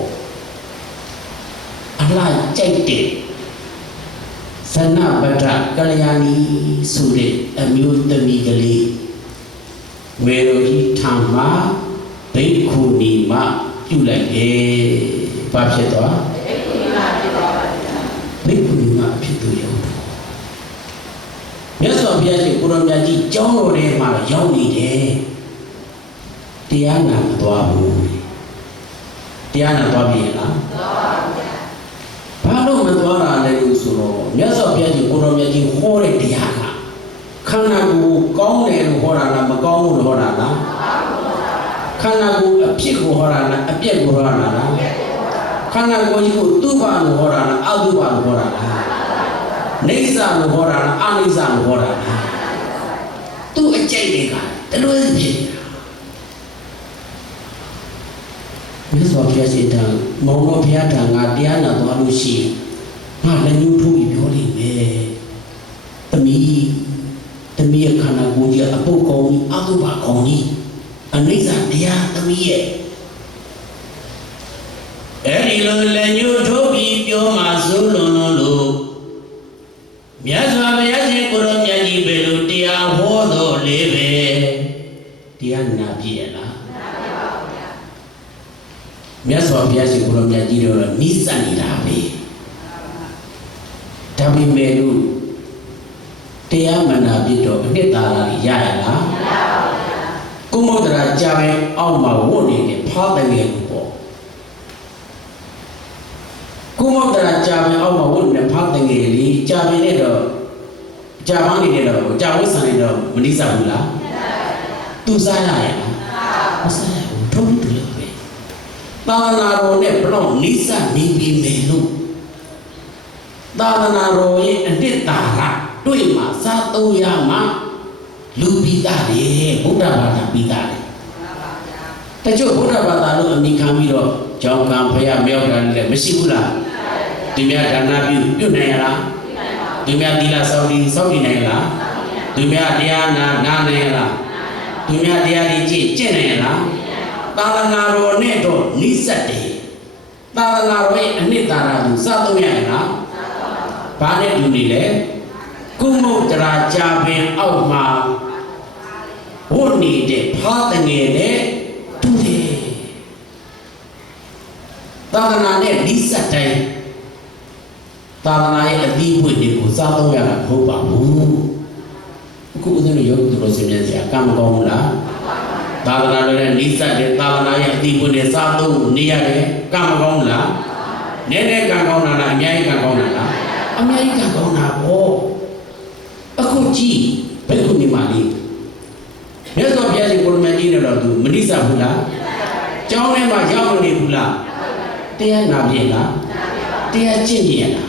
အလားကြိုက်တဲ့သနပတ္ထကလျာဏီဆိုတဲ့အမျိုးသမီးကလေးမေလိုကြီးထံမှာဘိက္ခုနီမပြုလိုက်တယ်ဘာဖြစ်သွားဘိက္ခုနီမဖြစ်သူရောက်မြတ်စွာဘုရားရှင်ကိုရောမြတ်ကြီးကျောင်းတော်ထဲမှာရောက်နေတယ်တရားနာမသွားဘူးတရားနာသွားပြီလားဘာလို့မသွားတာလဲလို့ဆိုတော့မြတ်စွာဘုရားရှင်ကိုရောမြတ်ကြီးဟောတဲ့တရားကခန္ဓာကိုယ်ကောင်းတယ်လို့ဟောတာလားမကောင်းဘူးလို့ဟောတာလားခန္ဓာကိုယ်အဖြစ်ကိုဟောတာလားအပြည့်ကိုဟောတာလားခန္ဓာကိုယ်ကြီးကိုတုပလို့ဟောတာလားအတုပလို့ဟောတာလားနိစ္စလို့ဟောတာလားအနိစ္စလို့ဟောတာလားသူ့အကြိုက်တွေကတလွဲဖြစ်မြတ်စွာဘုရားရှင်တန်မောင်တော်ဘုရားတန်ကတရားနာသွားလို့ရှိရင်ငါလည်းညှို့ထိုးပြီးပြောလိမ့်မယ်သမီးရဲ့ခန္ဓာကိုယ်ကြီးအပုတ်ကောင်းကြီးအတုပကောင်းကြီးအနိစ္စတရားသမီးရဲ့အဲ့ဒီလိုလည်းညှို့ထိုးပြီးပြောမှစိုးလွန်လို့မြတ်စွာဘုရားရှင်ကိုရောမြတ်ကြီးပဲလို့တရားဟောတော်လေပဲတရားနာပြည့်ရလားနာပြပါဘူးဗျာမြတ်စွာဘုရားရှင်ကိုရောမြတ်ကြီးတော့နိစ္စနေတာပဲဒါပေမဲ့လို့တရားမနာပြည့်တော့အနှစ်သာရရရလားမရပါဘူးဗျာကုမုဒ္ဒရာကြာပဲအောက်မှာဝတ်နေတဲ့ဖားတယ်လေပေါ့ကုမုဒ္ဒရာကြာပဲအောက်မှာဝတ်နေတဲ့ဖားတယ်လေကြာပဲနဲ့တော့ကြာပန်းနေတယ်တော့ကြာဝိဆန်နေတော့မနိစ္စဘူးလားသူစားရရဲ့လားမစားရဘူးထုံးတူလို့ပဲသာသနာတော်နဲ့ဘလောက်နိစ္စနေပြီမယ်လို့သာသနာတော်ရဲ့အနှစ်သာရတွေ့မှာစားသုံးရမှာလူပိသားတယ်ဗုဒ္ဓဘာသာပိသားတယ်တချို့ဗုဒ္ဓဘာသာလို့အမိခံပြီးတော့ကြောင်းကံဖယားမြောက်တာလည်းမရှိဘူးလားသူများဒါနပြုနိုင်ရလားသူများသီလစောင့်တည်နိုင်လားသူများတရားနာနိုင်ရလားသူများတရားကြီးကျင့်နိုင်ရလားသာသနာတော်နဲ့တော့နိစ္စတယ်သာသနာတော်ရဲ့အနှစ်သာရကိုစသုံးရရင်လားဘာနဲ့တူနေလဲကုမုဒ္ဒရာကြာပင်အောက်မှာဝတ်နေတဲ့ဖားတငယ်နဲ့တူတယ် သာသနာနဲ့ဒီစက်တိုင်းသာသနာရဲ့အသီးပွင့်တွေကိုစားသုံးရတာမဟုတ်ပါဘူးအခုဦးဇင်းတို့ယောဂီတို့ဆင်မြင်စရာကံမကောင်းဘူးလားသာသနာနဲ့ဒီစက်တဲ့သာသနာရဲ့အသီးပွင့်တွေစားသုံးနေရတယ်ကံမကောင်းဘူးလားနည်းနည်းကံကောင်းတာလားအများကြီးကံကောင်းတာလားအများကြီးကံကောင်းတာပေါ့အခုကြည့်ဘယ်ခုနေမှလေးမြတ်စွာဘုရားရှင်ကိုရမကြီးနဲ့တော့သူမနိစ္စဘူးလားကျောင်းထဲမှာရောက်နေဘူးလားတရားနာပြည့်လားတရားကျင့်ကြရလား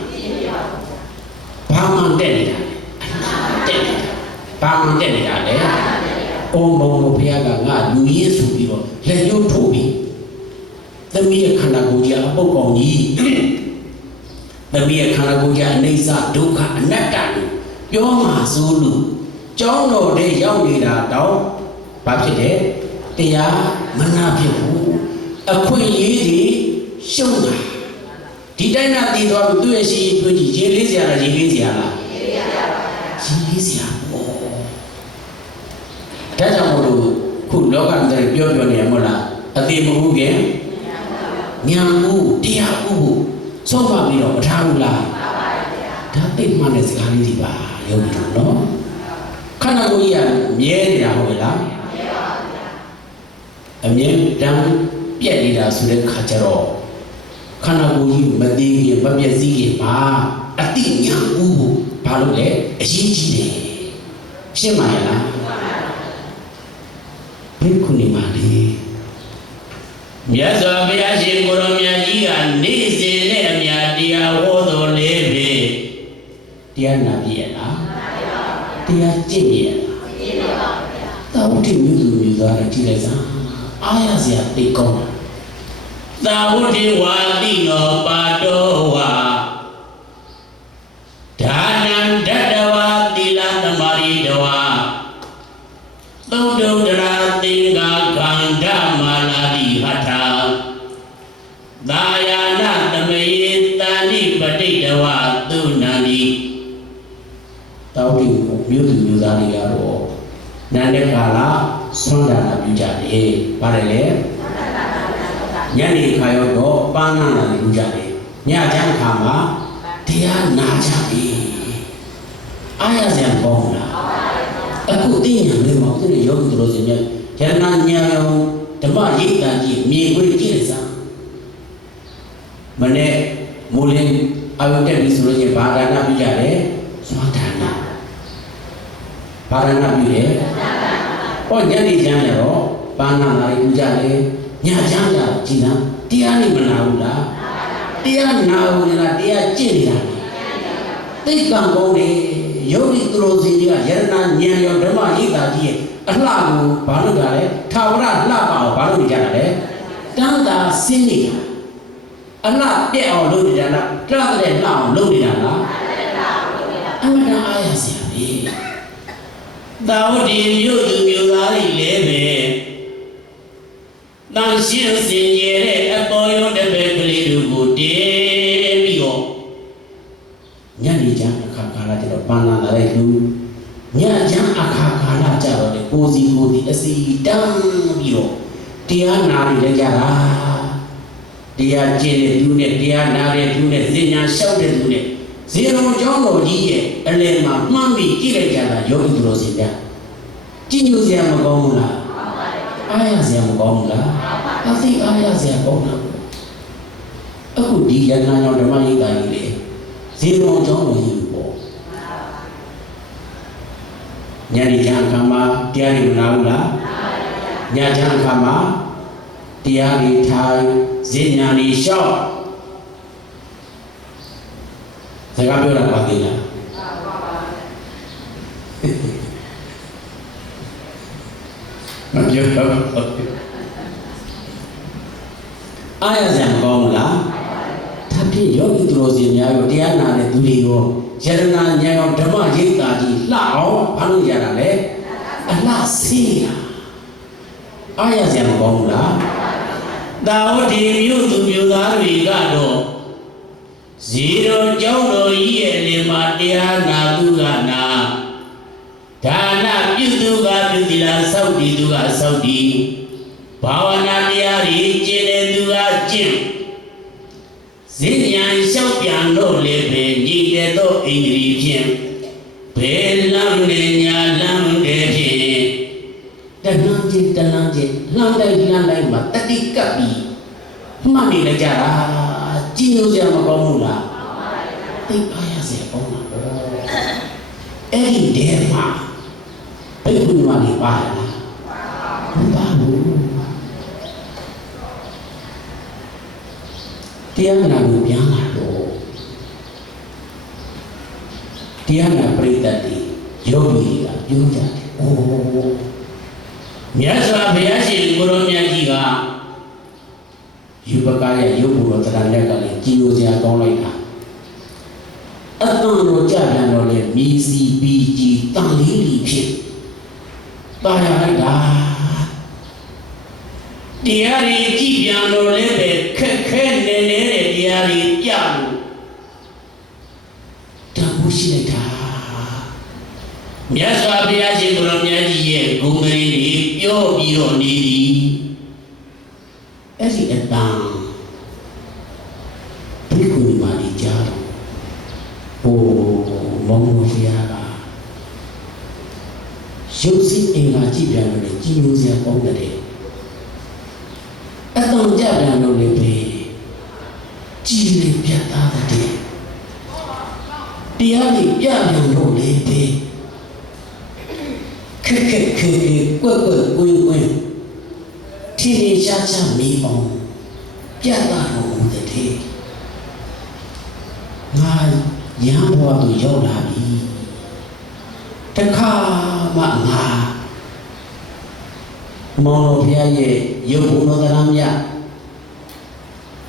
ဘာမှတက်နေတာတက်နေတာဘာမှတက်နေတာလေအုံဘုံဘုရားကငါလူရင်းဆိုပြီးတော့လက်ညှိုးထိုးပြီးသမီးရဲ့ခန္ဓာကိုယ်ကြီးအပုတ်ကောင်ကြီးသမီးရဲ့ခန္ဓာကိုယ်ကြီးအနေစာဒုက္ခအနတ္တလို့ပြောမှာစိုးလို့ကျောင်းတော်ထဲရောက်နေတာတော့ဘာဖြစ်လဲတရားမနာဖြစ်ဘူးအခွင့်အရေးတွေရှုံးတာဒီတိုင်းနာတည်သွားပြီးသူ့ရဲ့ရှိရေးတွေးကြည့်ရေးလေးစရာလားရေးလေးစရာလားရေးလေးစရာပေါ့ဒါကြောင့်မို့လို့ခုလောကမှာပြောနေရမလားအတိမဟုတ်ခင်ညာမှုတရားမှုဆုံးပါပြီးတော့မထားဘူးလားဒါသိမှတဲ့စကားလေးဒီပါရုပ်လို့နော်ခန္ဓာကိုယ်ကြီးကမြဲနေတာဟုတ်လားအမြဲတမ်းပြက်နေတာဆိုတဲ့ခါကျတော့ခန္ဓာကိုယ်ကြီးမသေးခင်မပြည့်စည်ခင်မှာအတိညာဥဘာလို့လဲအရေးကြီးတယ်ရှင်းပါရဲ့လားဘယ်ခုနေမှာလဲမြတ်စွာဘုရားရှင်ကိုရောမြတ်ကြီးကနေ့စဉ်နဲ့အမြတ်တရားဟောတော်လေပဲတရားနာပြည့်လားတရားကျင့်ပြည့်လားသာဝတိမြို့သူမြို့သားတွေကြည့်လိုက်စမ်းအားရစရာသိကောင်းတာသာဝတိဝါတိနောပါတောဝါဒါနံဒတ္တဝါသီလသမารိတဝါသုဒ္ဓဒရာသင်္ဃခန္ဓမာလာတိဟထာသာယာနသမေတန္တိပဋိတဝါသုဏန္တိသာဝတိမြို့သူမြို့သားတွေကတော့နာနဲ့ကာလဆွမ်းဒါနပြုကြတယ်။ပါတယ်လေ။ညနေခါရောက်တော့ပန်းနာလာပြုကြတယ်။ညချမ်းခါမှာတရားနာကြတယ်။အားရစရာကောင်းလား။အခုသိညာလေးမှာသူတို့ယောဂီတို့စင်မြတ်ယရဏညာရောဓမ္မရိပ်တန်ကြီးမြေခွေးကြည့်စား။မနေ့မူလင်းအယုတ်တက်ပြီးဆိုလို့ချင်းဘာဒါနပြုကြတယ်။ဆွမ်းဒါန။ဘာဒါနပြုတယ်။ဟောညနေချမ်းရတော့ဘာနာလာပြုကြလေညချမ်းကြကြည်လားတရားနေမနာဘူးလားတရားနာဘူးလားတရားကျင့်နေတာသိက္ခာကောင်းတယ်ယောဂီသူတော်စင်တွေကယရဏဉာဏ်ရောဓမ္မရိပ်သာကြီးရဲ့အလှကိုဘာလို့ကြလဲထာဝရလှပအောင်ဘာလို့နေကြတာလဲတန်းတာစင်းနေတာအလှပြက်အောင်လုပ်နေတာလားတန်းတဲ့လှအောင်လုပ်နေတာလားအမှန်တရားအားရစရာပဲသာဝတိမြို့သူမြို့သားတွေလည်းပဲတန်ရှင်းစင်ကြယ်တဲ့အပေါ်ရုံးတစ်ပဲကလေးတို့ကိုတင်းပြီးတော့ညနေချမ်းအခါကာလကျတော့ပန်းလာတဲ့လူညချမ်းအခါကာလကျတော့လေကိုစီကိုဒီအစီတန်းပြီးတော့တရားနာနေကြတာတရားကျင့်တဲ့လူနဲ့တရားနာတဲ့လူနဲ့ဈဉ္ညာလျှောက်တဲ့လူနဲ့ဇေရုံကျောင်းတော်ကြီးရဲ့အလယ်မှာမှန်းပြီးကြည့်လိုက်ကြတာယောဂီတို့စင်ပြကြည်ညိုစရာမကောင်းဘူးလားအားရစရာမကောင်းဘူးလားအသိအားရစရာကောင်းတာအခုဒီယန္နာကြောင့်ဓမ္မရိပ်သာကြီးလေဇေရုံကျောင်းတော်ကြီးပေါ့ညနေချမ်းအခါမှာတရားတွေမနာဘူးလားညချမ်းအခါမှာတရားတွေထိုင်ဈဉ္ညာတွေလျှောက်စကားပြောတာပါသေးလားမပြောတော့အားရစရာမကောင်းဘူးလားဒါဖြင့်ယောဂီသူတော်စင်များရောတရားနာတဲ့သူတွေရောယရဏဉာဏ်ရောဓမ္မရိပ်သာကြီးလှအောင်ဘာလို့ရတာလဲအလှဆေးတာအားရစရာမကောင်းဘူးလားသာဝတိမြို့သူမြို့သားတွေကတော့ဇေရုံကျောင်းတော်ကြီးရဲ့နေမှာတရားနာသူကနာဒါနပြုသူကပြုသီလစောင့်တည်သူကစောင့်တည်ဘာဝနာတရားတွေကျင့်တဲ့သူကကျင့် ဇင်းညာလျှောက်ပြန်လို့လည်းပဲညီတဲ့တော့အိန္ဒြေဖြင့်ဘယ်လမ်းနဲ့ညာလမ်းတဲ့ဖြင့်တဏှာချင်းလှမ်းတိုင်းမှာတတိကပ်ပြီးမှတ်နေလိုက်ကြတာကြည်ညိုစရာမကောင်းဘူးလားသိအားရစရာကောင်းတာအဲ့ဒီတဲမှာဘယ်လိုမှလည်းပါလားမပါဘူးတရားနာကိုပြန်လာတော့တရားနာပရိသတ်တွေယောဂီကပြောကြတယ်။အိုးမြတ်စွာဘုရားရှင်ကိုရောမြတ်ကြီးကယူပကားရဲ့ရုပ်ဘုရောတရားလက်ကလည်းကြည်လိုစရာကောင်းလိုက်တာ။အသွန်တော်ကြပြန်တော့လေမြည်စီပြီးကြည်တန်လေးလီဖြစ်ပါရလိုက်တာ။တရားရည်ကြည်ပြန်တော့လေပဲခက်ခဲနေနေတဲ့တရားရည်ပြလို့တန်ဖိုးရှိလိုက်တာမြတ်စွာဘုရားရှင်ကိုရောမြတ်ကြီးရဲ့ဂုဏ်ဂရီတွေပြောပြီးတော့နေသည်အဲ့ဒီအတန်ဘိက္ခုနီမကြီးကြားတော့မောင်ဘုရားကရုပ်စိအင်္ဂါကြည့်ပြန်လို့ကြည်ညိုစရာကောင်းတဲ့အတန်ကြပြန်လို့လည်းပဲကြည်နေပြတ်သားတဲ့တရားတွေပြပြန်လို့လည်းပဲခက်ကွက်ကွင်းထင်းထင်းရှားရှားမေးအောင်ပြတ်သားလို့ဦးတဲ့ငါရဟန်းဘဝသို့ရောက်လာပြီတခါမှငါမောင်တော်ဘုရားရဲ့ရုပ်ဘုံတော်တရားမြတ်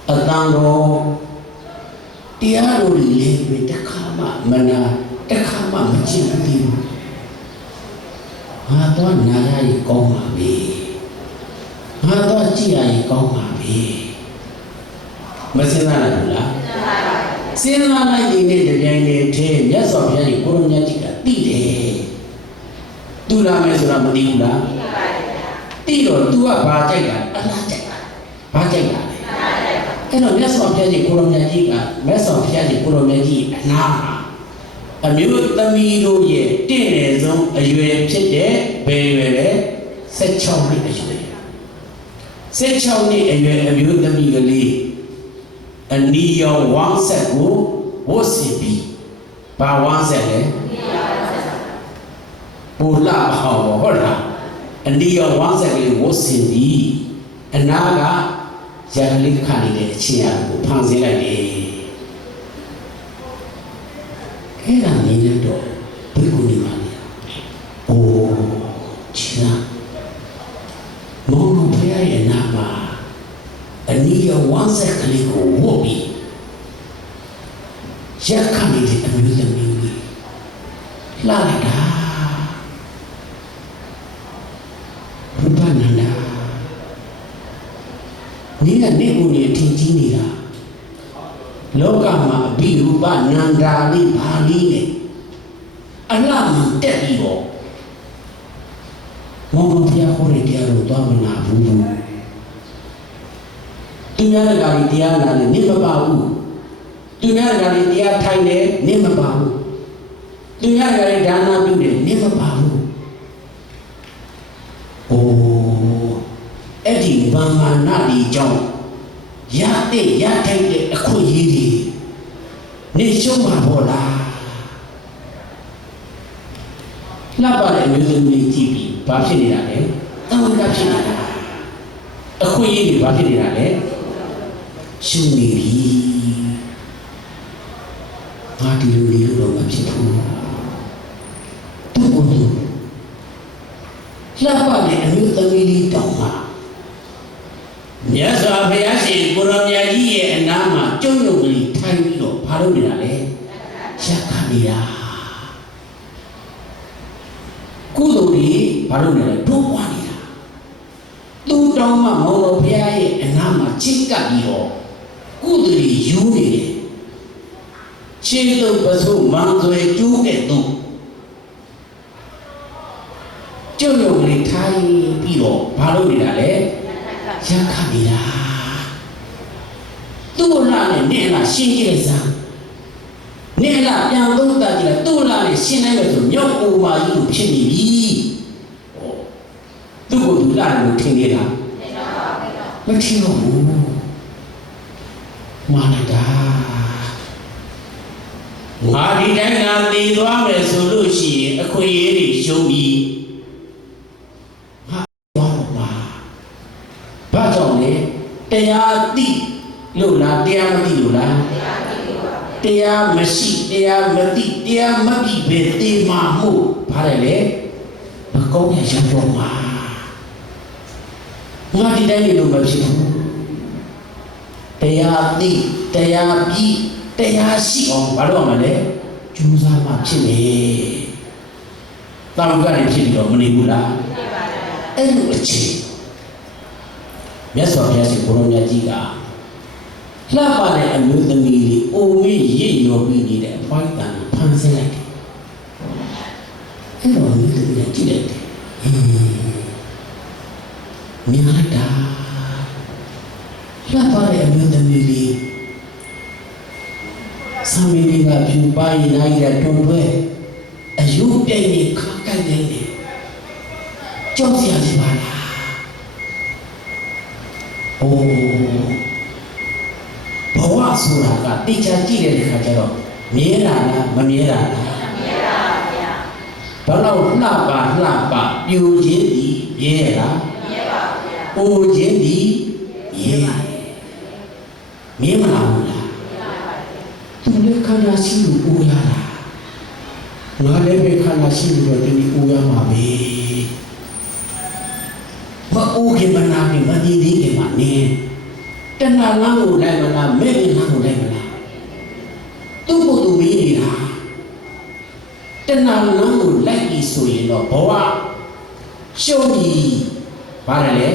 အတန်တော်တရားတော်လေးပဲတခါမှမနာတခါမှမကြည့်ဘူးငါတော့နာရည်ကောင်းပါပြီငါတော့ကြည်ရည်ကောင်းပါပြီမစင်စားနိုင်ဘူးလားစဉ်းစားလိုက်တဲ့တပြိုင်တည်းထဲမြတ်စွာဘုရားကြီးကိုရောမြတ်ကြီးကသိတယ်သူလာမယ်ဆိုတာမသိဘူးလားသိတော့ तू ကဘာကြိုက်တာအလားကြိုက်တာဘာကြိုက်တာလဲအဲ့တော့မြတ်စွာဘုရားကြီးကိုရောမြတ်ကြီးကမြတ်စွာဘုရားကြီးကိုရောမြတ်ကြီးအနာအမျိုးသမီးတို့ရဲ့တင့်တယ်ဆုံးအရွယ်ဖြစ်တဲ့ဘယ်ရွယ်လဲ16နှစ်အရွယ်16နှစ်အရွယ်အမျိုးသမီးကလေးအနီရောင်ဝမ်းဆက်ကိုဝတ်ဆင်ပြီးဘာဝမ်းဆက်လဲပူလာဟောဟုတ်လားအနီရောင်ဝမ်းဆက်ကလေးဝတ်ဆင်ပြီးအနာကရကလေးခါနေတဲ့အချင်းအရာကိုဖန်ဆင်းလိုက်တယ်အဲ့ဒါနည်းနည်းတော့ဘိက္ခုနီမလေးအိုးချာမောင်ဘုရားရဲ့နာမအနီရောင်ဝမ်းဆက်ကလေးကိုဝတ်ပြီးရခါနေတဲ့အမျိုးသမီးကြီးလာလိုက်တာဘုရားနန္ဒာနေကိုနေထင်ကြီးနေတာလောကမှာအဘိရူပနန္ဒာလေးဘာလေးနဲ့အလားမှတက်ပြီးတော့မောင်ဘုရားခေါ်တဲ့တရားကိုသွားမနာဘူးသူများကလည်းတရားနာနေမပါဘူးသူများကလည်းတရားထိုင်နေနေမပါဘူးသူများကလည်းဒါနာပြုတယ်နေမပါဘူးအိုးအဲ့ဒီဘာမာနာဒီကြောင့်ရထိုက်တဲ့အခွင့်အရေးတွေနေရှုံးမှာပေါ့လားလှပတဲ့အမျိုးသမီးကြည့်ပြီးဘာဖြစ်နေတာလဲတောင်းတဖြစ်နေတာအခွင့်အရေးတွေဘာဖြစ်နေတာလဲရှုံးနေပြီဘာဒီလိုလေးတော့မဖြစ်ဘူးသူ့ကိုယ်လှပတဲ့အမျိုးသမီးလေးတောင်းမှာမြတ်စွာဘုရားရှင်ကိုရောမြတ်ကြီးရဲ့အနားမှာကျုံ့ယုံကလေးထိုင်ပြီးတော့ဘာလုပ်နေတာလဲရက်ခနေတာကုသိုလ်ကြီးဘာလုပ်နေလဲဒုက္ခနေတာသူတောင်းမှမောင်တော်ဘုရားရဲ့အနားမှာချိတ်ကပ်ပြီးတော့ကုသိုလ်ကြီးယူနေတယ်ခြေတုပ်ပစုမန်ဆွေကျူးတဲ့သူကျုံ့ယုံကလေးထိုင်ပြီးတော့ဘာလုပ်နေတာလဲရက်ခနေတာ သူ့လာနဲ့နဲ့လာရှင်းကြည့်လိုက်စမ်းနဲ့လာပြန်သုံးသပ်ကြည့်လိုက်သူ့လာနဲ့ရှင်းလိုက်လို့ဆိုမြောက်အိုမာကြီးကိုဖြစ်နေပြီသူ့ကိုသူလာလို့ထင်နေတာမထင်တော့ဘူးမာနတာငါဒီတိုင်းငါတည်သွားမယ်ဆိုလို့ရှိရင်အခွင့်အရေးတွေရှုံးပြီးဟာသွားတော့မှာဘာကြောင့်လဲတရားသိလို့လားတရားမသိလို့လားတရားမရှိတရားမသိတရားမသိပဲတေးမှာမှုဘာလဲလေမကောင်းတဲ့ရုပ်တော်မှာငါဒီတိုင်းနေလို့မဖြစ်ဘူးတရားသိတရားပြီးတရားရှိအောင်ဘာလို့ရမလဲကြိုးစားမှဖြစ်နေတောင်းကြတယ်ဖြစ်ပြီးတော့မနေဘူးလားအဲ့လိုအချိန်မြတ်စွာဘုရားရှင်ကိုရောမြတ်ကြီးကလှပတဲ့အမျိုးသမီးလေးအိုမေးရစ်ရောပြီးနေတဲ့အဖိုက်တန်ဖန်ဆင်းလိုက်တယ်အဲ့တော့မျိုးသမီးကကြည့်လိုက်တယ်မြင်လိုက်တာလှပတဲ့အမျိုးသမီးလေးဆံမီလေးကဖြူပါးရနိုင်တဲ့တွန်တွဲအယုပြိုင်နေခါကိုက်နေတယ်ကြောက်စရာကြီးပါလားအိုးဘဝဆိုတာကတိကျကြည့်တဲ့အခါကျတော့မြဲတာလားမမြဲတာလားမမြဲတာပါဗျာဘလောက်လှပါပြူခြင်းဒီမြဲလားမမြဲပါဗျာအိုခြင်းဒီမြဲပါမြဲမလားဘူးလားသူလည်းခန္ဓာရှိလို့အိုးရတာငါလည်းပဲခန္ဓာရှိလို့ဒီအိုးရမှာပဲမအိုးခင်မနာခင်မတည်သေးခင်မှာနေတဏှာလမ်းကိုလိုက်မလားမဲ့လမ်းကိုလိုက်မလားသူ့ကိုယ်သူမေးနေတာတဏှာလမ်းကိုလိုက်ပြီဆိုရင်တော့ဘဝရှုံးပြီဘာလဲလဲ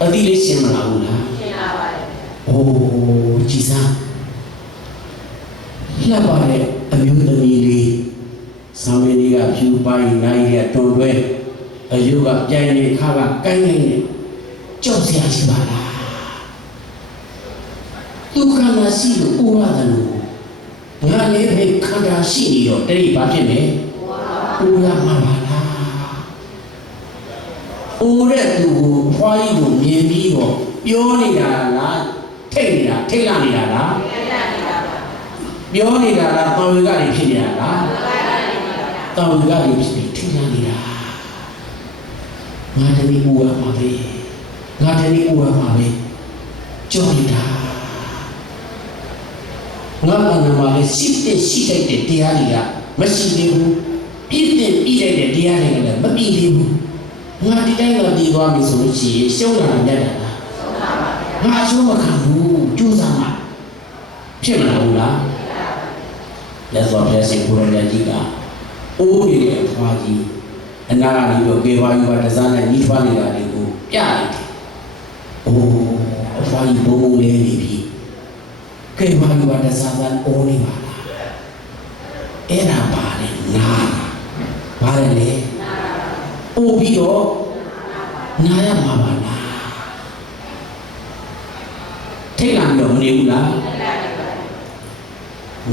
အတိလေးရှင်းမလားဘူးလားရှင်းပါပါတယ်โอ้ကြည်စားလှပ်ပါတဲ့အမျိုးသမီးလေးဆောင်းရည်ကဖြူပိုင်းနိုင်ရတွန်တွဲအယုကပြိုင်နေခါကကိုင်းနေတယ်ကြောက်စရာရှိပါလားဒုက္ခနာရှိလို့ဥရဒလို့ငါလည်းပဲခန္ဓာရှိနေတော့တတိဘာဖြစ်လဲဥရမှာပါလားဥတဲ့သူကိုဖွားကြီးကိုမြင်ပြီးတော့ပြောနေတာလားထိတ်လာနေတာလားပြောနေတာလားတောင်ဝေကနေဖြစ်နေတာလားတောင်ဝေကနေဖြစ်ပြီးထိတ်လာနေတာငါတည်းဥရမှာပဲငါတည်းဥရမှာပဲကြောက်နေတာငါကနမလေးရှိတဲ့တရားတွေကမရှိသေးဘူးပြည့်တဲ့တရားတွေကလည်းမပြည့်သေးဘူးငါဒီတိုင်းတော့ပြီးသွားပြီဆိုလို့ရှိရင်ရှုံးလာတယ်လားငါရှုံးမခံဘူးကြိုးစားမှဖြစ်မလာဘူးလားလက်စွာဘုရားရှင်ကိုရောမြတ်ကြီးကအိုးနေတဲ့အဖွားကြီးအနာကနေတော့ကေဝါယူပါတစားနဲ့ညီးထွားနေတာတွေကိုပြလိုက်တယ်အိုးအဖွားကြီးဘုံဘုံလေးနေပြီကေဝါယူပါတစားကအိုးနေပါလားအဲ့ဒါပါလေနာပါလေလေအိုးပြီးတော့နာရမှာပါလားထိတ်လာပြီးတော့မနေဘူးလား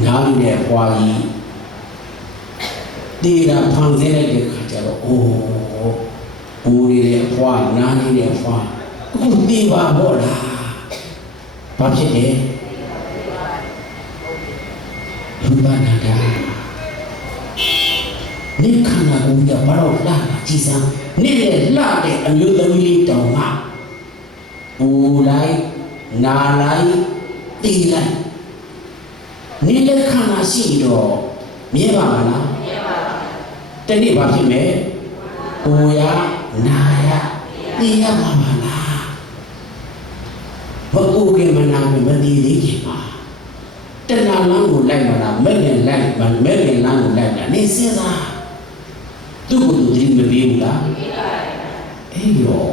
နားနေတဲ့ဘွားကြီးတေးတာဖန်ဆင်းလိုက်တဲ့ခါကျတော့အိုးဘူရီရဲ့ဘွားနားနေတဲ့ဘွားအခုတေးပါဘောလားဘာဖြစ်လဲဘုရားနာတာနိခန္ဓာကိုဘာလို့လာကြည်စမ်းနေတဲ့လှတဲ့အမျိုးသမီးတောင်မှဘူလိုက်နာလိုက်တေးလိုက်နေတဲ့ခန္ဓာရှိတော့မြဲပါမလားမြဲပါပါတနေ့ဘာဖြစ်လဲကိုရနာရတေးရမှာပါလားဘုကိုကမနာမတည်သေးခင်ပါတဏှာလမ်းကိုလိုက်မလားမဲ့ငယ်လိုက်မမဲ့ငယ်လမ်းကိုလိုက်တာနေစဉ်းစားသူ့ကိုယ်သူဒီမပြေဘူးလားပြေပါရဲ့အေးရော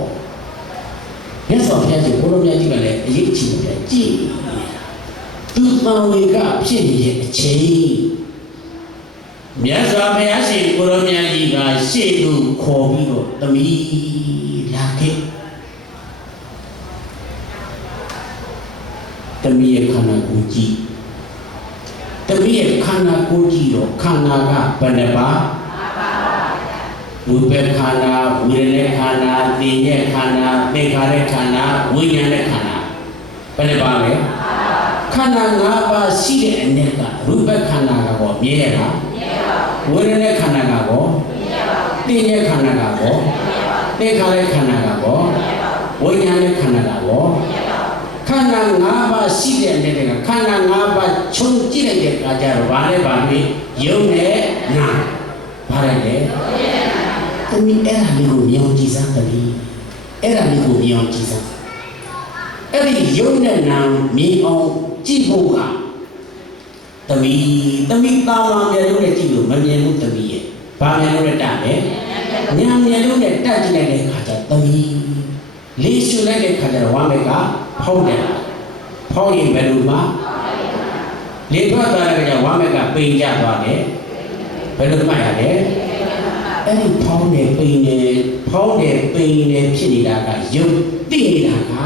မြတ်စွာဘုရားရှင်ဘုရားမြတ်ကြီးကလည်းအရေးကြီးတယ်ကြည်သူတန်ဝေကဖြစ်နေတဲ့အချိန်မြတ်စွာဘုရားရှင်ကိုရောမြတ်ကြီးကရှေ့သို့ခေါ်ပြီးတော့သမီးလာခဲ့ တမီးရဲ့ခန္ဓာကိုယ်ကြည့်တမီးရဲ့ခန္ဓာကိုယ်ကြည့်တော့ခန္ဓာကဘယ်နှပါဝိပက္ခန္ဓာဝိရณะခန္ဓာသိဉ္ဇခန္ဓာသေခါရခန္ဓာဝိညာဉ်ခန္ဓာဘယ်နှပါလဲခန္ဓာ၅ပါးရှိတဲ့အ내ကရူပခန္ဓာကတော့မြဲရလားဝိရณะခန္ဓာကတော့သိဉ္ဇခန္ဓာကတော့သေခါရခန္ဓာကတော့ဝိညာဉ်ခန္ဓာကတော့ခန္ဓာ၅ပါးရှိတဲ့အ내ကခန္ဓာ၅ပါးခြုံကြည့်လိုက်တဲ့အခါကျတော့ဘာလဲပါလဲယုံနဲ့နာဘာလဲတမီးအဲ့ဒါလေးကိုမြောင်ကြည့်စမ်းတမီးအဲ့ဒါလေးကိုမြောင်ကြည့်စမ်းအဲ့ဒီယုံနဲ့နာမြင်အောင်ကြည့်ဖို့ကတမီးတာဝါမြေလို့နဲ့ကြည့်လို့မမြင်ဘူးတမီးရဲ့ဘာမြင်လို့နဲ့တတ်လဲညာမြင်လို့နဲ့တတ်ကြည့်လိုက်တဲ့အခါကျတမီးလေးရှုလိုက်တဲ့အခါကျတော့ဝါမဲကဖောက်တယ်ဖောက်ရင်ဘယ်လိုမှလေထွက်သွားတဲ့အခါကျဝါမဲကပိန်ကျသွားတယ်ဘယ်လိုမှရလဲအဲ့ဒီဖောင်းနေပိန်နေဖောင်းနေပိန်နေဖြစ်နေတာကယုံသိနေတာကညာ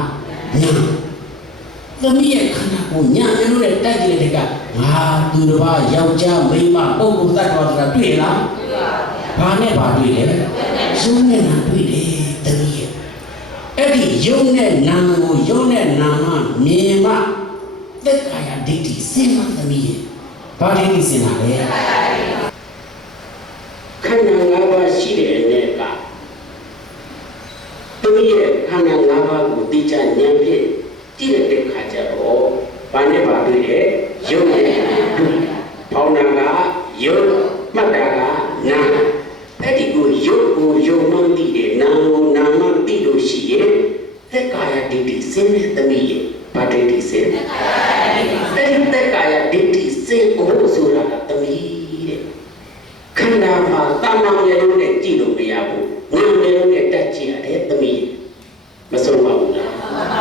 သမီးရဲ့ခန္ဓာကိုညာရလို့နဲ့တိုက်ကြည့်တဲ့ကငါသူတစ်ပါးယောက်ျားမိန်းမပုဂ္ဂိုလ်သတ္တဝါဆိုတာတွေ့လားဘာနဲ့ဘာတွေ့လဲယုံနဲ့နာတွေ့တယ်သမီးရဲ့အဲ့ဒီယုံနဲ့နာကိုယုံနဲ့နာမှမြင်မှသက်ကာယဒိဋ္ဌိစဉ်းမှသမီးရဲ့ဘာဒိဋ္ဌိစဉ်းတာလဲခန္ဓာ၅ပါးရှိတဲ့အ내ကတမီးရဲ့ခန္ဓာ၅ပါးကိုသိချဉာဏ်ဖြင့်ကြည့်တဲ့အခါကျတော့ဘာနဲ့ပါတွေ့လဲယုံနဲ့တွေ့ဖောင်းတာကယုံမှတ်တာကနာအဲ့ဒီကိုယုံကိုယုံမှသိတယ်နာကိုနာမှသိလို့ရှိရင်သက်ကာယဒိဋ္ဌိစဉ်းတဲ့တမီးရဲ့ဘာဒိဋ္ဌိစဉ်းအဲ့ဒီသက်ကာယဒိဋ္ဌိစဉ်းကိုဆိုတာကတမီးခန္ဓာမှာတာမန်ရဲ့လို့နဲ့ကြည့်လို့မရဘူးငြိမ်နေလို့နဲ့တက်ကြည့်ရတယ်သမီးမဆုံးပါဘူးလားမှန်ပါပါ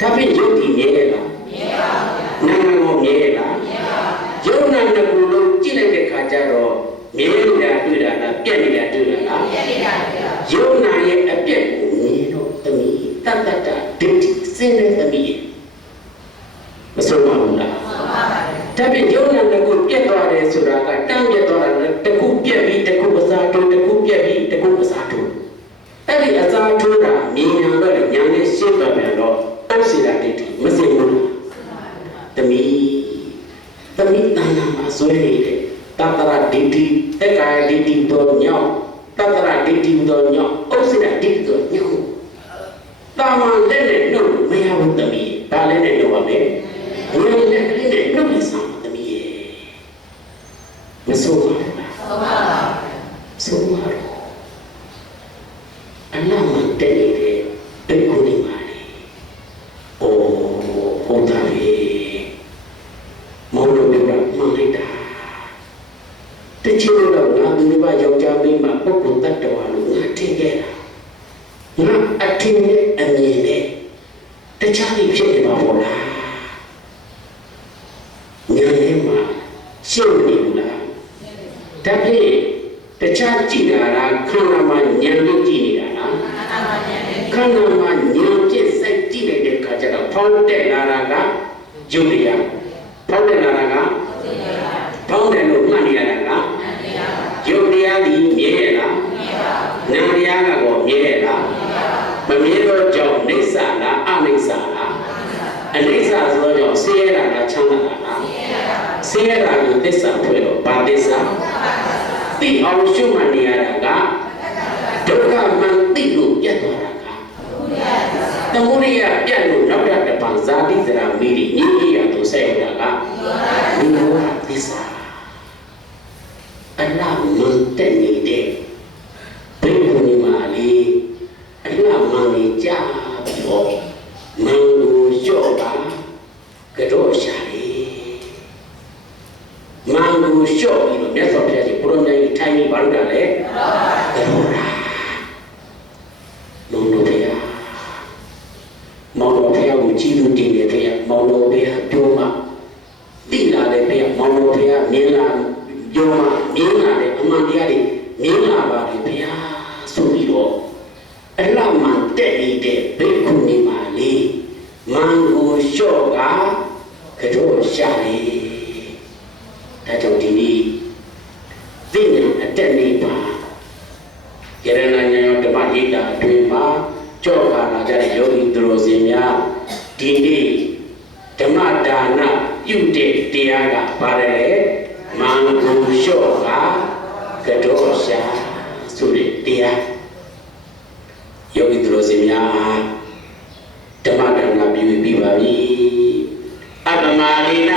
ဒါဖြင့်ယုတ်ဒီမြဲရလားမြဲပါဘူးနာမ်ကိုမြဲရလားမြဲပါဘူးယုတ်နာတစ်ခုလုံးကြည့်လိုက်တဲ့ခါကျတော့မြဲနေတာတွေ့တာလားပြက်နေတာတွေ့တာလားပြက်နေတာယုတ်နာရဲ့အပြက်ကိုမြင်တော့သမီးတတ်တတ်ဒိဋ္ဌိစဉ်းတဲ့သမီးမဆုံးပါဘူးလားမှန်ပါပါဒါဖြင့်ယုံနာတစ်ခုပြတ်သွားတယ်ဆိုတာကတန်းပြတ်သွားတာလည်းတစ်ခုပြတ်ပြီးတစ်ခုအစားထိုးတစ်ခုပြတ်ပြီးတစ်ခုအစားထိုးအဲ့ဒီအစားထိုးတာမြင်ရတော့ညာနဲ့ရှင်းသွားပြန်တော့တောက်စီတာဒိဋ္ဌိမစင်ဘူးသမီးတဏ္ဍာမှာဆွဲနေတဲ့တတ္တရဒိဋ္ဌိတက္ကာယဒိဋ္ဌိတို့ညောင်းတတ္တရဒိဋ္ဌိတို့ညောင်းဥစ္စေဒိဋ္ဌိတို့ညောင်းတာမန်လည်းနဲ့နှုတ်မရဘူးသမီးဒါလည်းနဲ့တော့ပါမယ်ဘယ်လိုလဲကလေးနဲ့နှုတ်နဲ့ဆောင်သမီးရဲ့မဆိုးပါဘူးလားဆိုးပါဘူးအနာမတည်းတဲ့တိတ်ကိုနေပါလေအိုးဟုတ်တယ်မောင်တို့ကမှန်လိုက်တာတချို့တော့ငါသူတို့ကယောက်ျားမိန်းမပုဂ္ဂိုလ်တ attva လို့ငါထင်ခဲ့တာငါအထင်နဲ့အမြင်နဲ့တခြားတွေဖြစ်နေပါဘောလားဉာဏ်နဲ့မှရှင်းနေဘူးလားဒါဖြင့်တခြားကြည့်တာလားခန္ဓာမှာဉာဏ်နဲ့ကြည့်နေတာလားခန္ဓာမှာဉာဏ်ဖြင့်စိတ်ကြည့်နေတဲ့အခါကျတော့ဖောင်းတက်လာတာကယုတ်တရားဖောင်းတက်လာတာကဖောင်းတယ်လို့မှတ်နေရတာကယုတ်တရားဒီမြဲရလားနာမ်တရားကတော့မြဲရလားမမြဲတော့ကြောင့်နိစ္စလားအနိစ္စလားအနိစ္စဆိုတော့ဆင်းရဲတာလားချမ်းသာတာလားဆင်းရဲတာကိုသစ္စာဖွဲ့တော့ဘာသစ္စာသိအောင်ရှုမှတ်နေရတာကဒုက္ခမှန်သိလို့ပြတ်သွားတာကသမုဒိယပြတ်လို့နောက်ရတဲ့ပံဇာတိစရာမိရိညဉ့်ရသူဆက်ရတာကနိရောဓသစ္စာအနာမတက်နေတဲ့ဘိက္ခုနီမာလေးအနာမနေကြပြီးတော့မန်ကိုလျှော့ပါကတော့ရှာလေမန်ကိုလျှော့ပြီးတော့မြတ်စွာဘုရားရှင်ဘုရားမြတ်ကြီးထိုင်ပြီးဘာလုပ်တာလဲကတော့တာမောင်တော်ဘုရားကိုကြည်သူတင်တယ်ဘုရားမောင်တော်ဘုရားပြောမှသိလာတယ်ဘုရားမောင်တော်ဘုရားမြင်လာပြောမှမြင်လာတယ်အမှန်တရားတွေမြင်လာပါတယ်ဘုရားဆိုပြီးတော့အလှမှန်တက်နေတဲ့ဘိက္ခုနီမာလေးမန်ကိုလျှော့က ကတော့ရှာလေဒါကြောင့်ဒီနေ့သိဉာဏ်အတက်နေပါယရဏဉာဏ်ရောဓမ္မဟိတာအတွင်မှာကြောက်ခါလာကြတဲ့ယောဂီသူတော်စင်များဒီနေ့ဓမ္မဒါနပြုတဲ့တရားကပါတယ်မန်ကူလျှော့ကကတော့ရှာဆိုတဲ့တရားယောဂီသူတော်စင်များဓမ္မဒါနပြုပြီးပါပြီအပမလေးန